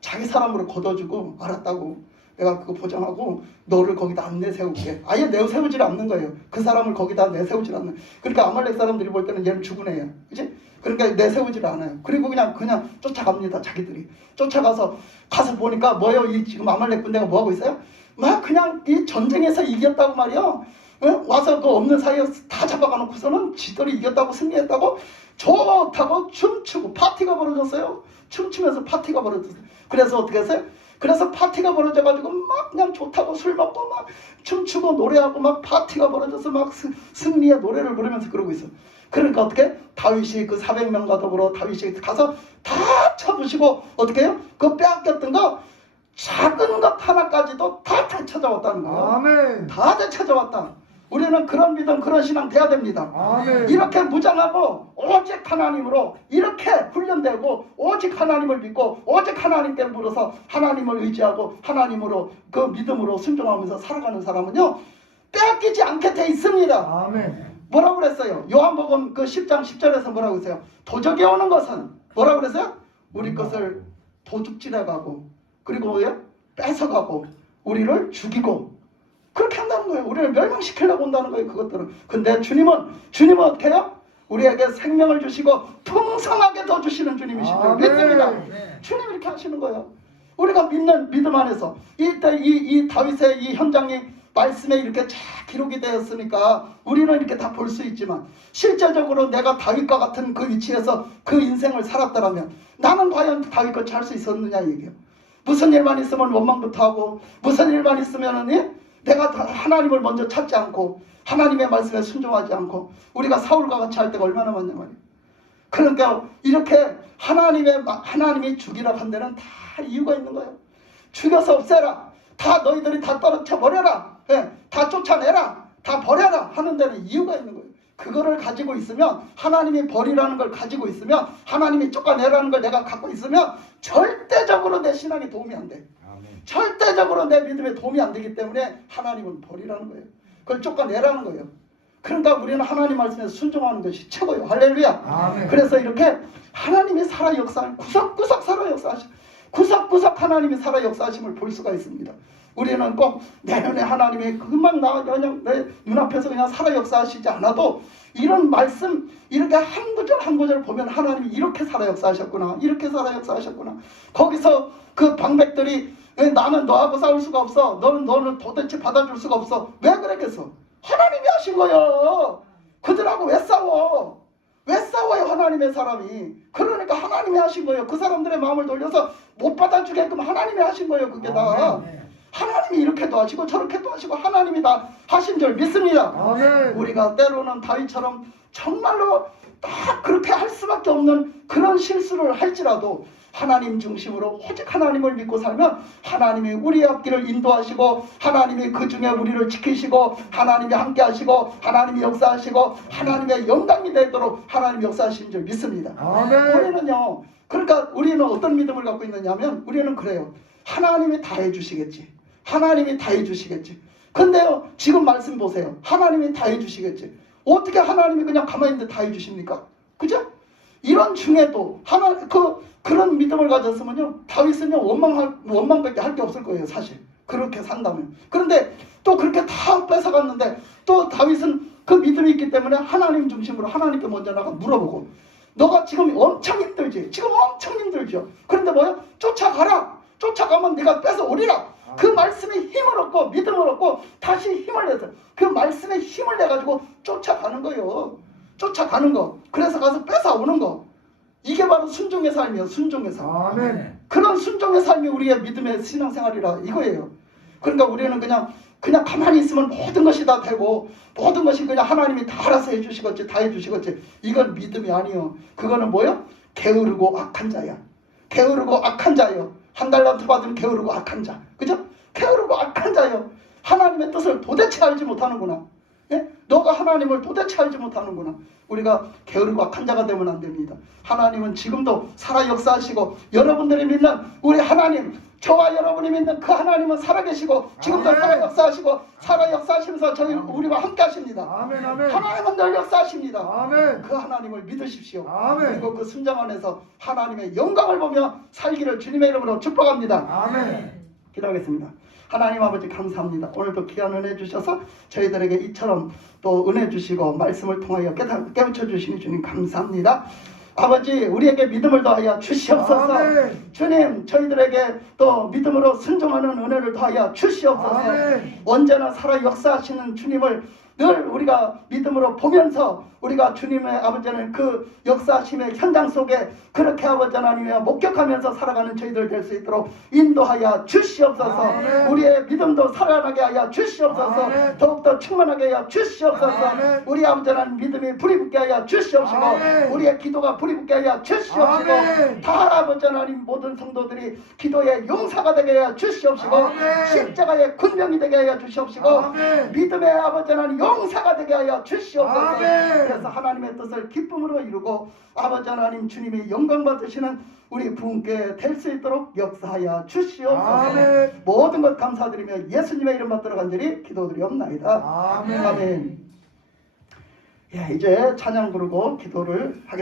자기 사람으로 걷어주고 알았다고. 내가 그거 보장하고 너를 거기다 안 내세울게. 아예 내세우질 않는 거예요. 그 사람을 거기다 내세우질 않는. 그러니까 아말렉 사람들이 볼 때는 얘는 죽은 애야. 그치? 그러니까 내세우질 않아요. 그리고 그냥 쫓아갑니다. 자기들이. 쫓아가서 보니까 뭐예요? 이 지금 아말렉 군대가 뭐 하고 있어요? 막 그냥 이 전쟁에서 이겼다고 말이요. 와서 그 없는 사이에 다 잡아가 놓고서는 지들이 이겼다고 승리했다고 좋다고 춤추고 파티가 벌어졌어요. 춤추면서 파티가 벌어졌어요. 그래서 어떻게 했어요? 그래서 파티가 벌어져가지고 막 그냥 좋다고 술 먹고 막 춤추고 노래하고 막 파티가 벌어져서 막 승리의 노래를 부르면서 그러고 있어. 그러니까 어떻게? 다윗이 그 400명과 더불어 다윗이 가서 다 쳐부시고 어떻게 해요? 그 빼앗겼던 거 작은 것 하나까지도 다 되찾아왔다는 거예요. 아멘. 다 되찾아왔다. 우리는 그런 믿음, 그런 신앙 돼야 됩니다. 아멘. 이렇게 무장하고 오직 하나님으로 이렇게 훈련되고 오직 하나님을 믿고 오직 하나님께 물어서 하나님을 의지하고 하나님으로 그 믿음으로 순종하면서 살아가는 사람은요, 빼앗기지 않게 돼 있습니다. 아멘. 뭐라고 그랬어요? 요한복음 그 10장 10절에서 뭐라고 했어요? 도적이 오는 것은 뭐라고 그랬어요? 우리 것을 도둑질해가고 그리고 뭐예요? 뺏어가고 우리를 죽이고 그렇게 한다는 거예요. 우리를 멸망시키려고 온다는 거예요. 그것들은. 근데 주님은 어떻게 해요? 우리에게 생명을 주시고 풍성하게 더 주시는 주님이신 걸 믿습니다. 주님 이렇게 하시는 거예요. 우리가 믿는 믿음 안에서 이때 이 다윗의 이 현장이 말씀에 이렇게 쫙 기록이 되었으니까 우리는 이렇게 다 볼 수 있지만 실제적으로 내가 다윗과 같은 그 위치에서 그 인생을 살았더라면 나는 과연 다윗같이 할 수 있었느냐 얘기예요. 무슨 일만 있으면 원망부터 하고 무슨 일만 있으면은 내가 하나님을 먼저 찾지 않고 하나님의 말씀에 순종하지 않고 우리가 사울과 같이 할 때가 얼마나 많냐 말이에요. 그러니까 이렇게 하나님이 죽이라 한 데는 다 이유가 있는 거예요. 죽여서 없애라. 다 너희들이 다 떨어져 버려라. 다 쫓아내라. 다 버려라 하는 데는 이유가 있는 거예요. 그거를 가지고 있으면 하나님이 버리라는 걸 가지고 있으면 하나님이 쫓아내라는 걸 내가 갖고 있으면 절대적으로 내 신앙에 도움이 안 돼. 절대적으로 내 믿음에 도움이 안 되기 때문에 하나님은 버리라는 거예요. 그걸 쫓아내라는 거예요. 그러니까 우리는 하나님 말씀에 순종하는 것이 최고예요. 할렐루야. 아멘. 그래서 이렇게 하나님이 살아 역사하는 구석구석 살아 역사하시 구석구석 하나님이 살아 역사하심을 볼 수가 있습니다. 우리는 꼭 내 눈에 하나님이 금방 그냥 내 눈앞에서 그냥 살아 역사하시지 않아도 이런 말씀 이렇게 한 구절 한 구절 보면 하나님이 이렇게 살아 역사하셨구나, 이렇게 살아 역사하셨구나. 거기서 그 방백들이 나는 너하고 싸울 수가 없어, 너는 도대체 받아줄 수가 없어. 왜 그랬겠어? 하나님이 하신 거예요. 그들하고 왜 싸워? 왜 싸워요 하나님의 사람이? 그러니까 하나님이 하신 거예요. 그 사람들의 마음을 돌려서 못 받아주게끔 하나님이 하신 거예요. 그게 다 하나님이 이렇게도 하시고 저렇게도 하시고 하나님이 다 하신 줄 믿습니다. 아멘. 우리가 때로는 다윗처럼 정말로 딱 그렇게 할 수밖에 없는 그런 실수를 할지라도 하나님 중심으로 오직 하나님을 믿고 살면 하나님이 우리의 앞길을 인도하시고 하나님이 그 중에 우리를 지키시고 하나님이 함께 하시고 하나님이 역사하시고 하나님의 영광이 되도록 하나님 역사하신 줄 믿습니다. 아멘. 우리는요, 그러니까 우리는 어떤 믿음을 갖고 있느냐면 우리는 그래요. 하나님이 다 해주시겠지. 하나님이 다 해주시겠지. 근데요, 지금 말씀 보세요. 하나님이 다 해주시겠지. 어떻게 하나님이 그냥 가만히 있는데 다 해주십니까? 그죠? 이런 중에도 그런 믿음을 가졌으면요, 다윗은요 원망밖에 할 게 없을 거예요. 사실 그렇게 산다면. 그런데 또 그렇게 다 뺏어갔는데 또 다윗은 그 믿음이 있기 때문에 하나님 중심으로 하나님께 먼저 나가 물어보고, 너가 지금 엄청 힘들지? 지금 엄청 힘들죠? 그런데 뭐요? 쫓아가라. 쫓아가면 네가 뺏어오리라. 그 말씀에 힘을 얻고 믿음을 얻고 다시 힘을 내서 그 말씀에 힘을 내가지고 쫓아가는 거예요. 쫓아가는 거. 그래서 가서 뺏어오는 거. 이게 바로 순종의 삶이에요. 순종의 삶. 아멘. 그런 순종의 삶이 우리의 믿음의 신앙생활이라 이거예요. 그러니까 우리는 그냥 가만히 있으면 모든 것이 다 되고 모든 것이 그냥 하나님이 다 알아서 해주시겠지, 다 해주시겠지. 이건 믿음이 아니요. 그거는 뭐요? 게으르고 악한 자야. 게으르고 악한 자요. 한 달란트 받은 게으르고 악한 자. 그죠? 게으르고 악한 자요. 하나님의 뜻을 도대체 알지 못하는구나. 예? 너가 하나님을 도대체 알지 못하는구나. 우리가 게으르고 악한 자가 되면 안 됩니다. 하나님은 지금도 살아 역사하시고 여러분들이 믿는 우리 하나님, 저와 여러분이 믿는 그 하나님은 살아계시고 지금도 아멘. 살아 역사하시고 살아 역사하시면서 우리와 함께 하십니다. 아멘. 아멘. 하나님은 늘 역사하십니다. 아멘. 그 하나님을 믿으십시오. 아멘. 그리고 그 순장 안에서 하나님의 영광을 보며 살기를 주님의 이름으로 축복합니다. 아멘. 기도하겠습니다. 하나님 아버지 감사합니다. 오늘도 귀한 은혜 주셔서 저희들에게 이처럼 또 은혜 주시고 말씀을 통하여 깨우쳐 주시니 주님 감사합니다. 아버지, 우리에게 믿음을 더하여 주시옵소서. 아멘. 주님, 저희들에게 또 믿음으로 순종하는 은혜를 더하여 주시옵소서. 아멘. 언제나 살아 역사하시는 주님을 늘 우리가 믿음으로 보면서 우리가 주님의 아버지는 그 역사심의 현장 속에 그렇게 아버지 하나님의 목격하면서 살아가는 저희들 될 수 있도록 인도하여 주시옵소서. 아멘. 우리의 믿음도 살아나게 하여 주시옵소서. 아멘. 더욱더 충만하게 하여 주시옵소서. 아멘. 우리 아버지 하나님 믿음이 불이 붙게 하여 주시옵시고 아멘. 우리의 기도가 불이 붙게 하여 주시옵시고 아멘. 다 아버지 하나님 모든 성도들이 기도의 용사가 되게 하여 주시옵시고 아멘. 십자가의 군병이 되게 하여 주시옵시고 아멘. 믿음의 아버지 하나님 용사가 되게 하여 주시옵소서. 아멘. 그래서 하나님의 뜻을 기쁨으로 이루고 아버지 하나님 주님이 영광 받으시는 우리 부흥께 될 수 있도록 역사하여 주시옵소서. 아멘. 모든 것 감사드리며 예수님의 이름 받들어 간절히 기도드리옵나이다. 아멘. 아멘. 예, 이제 찬양 부르고 기도를 하겠습니다.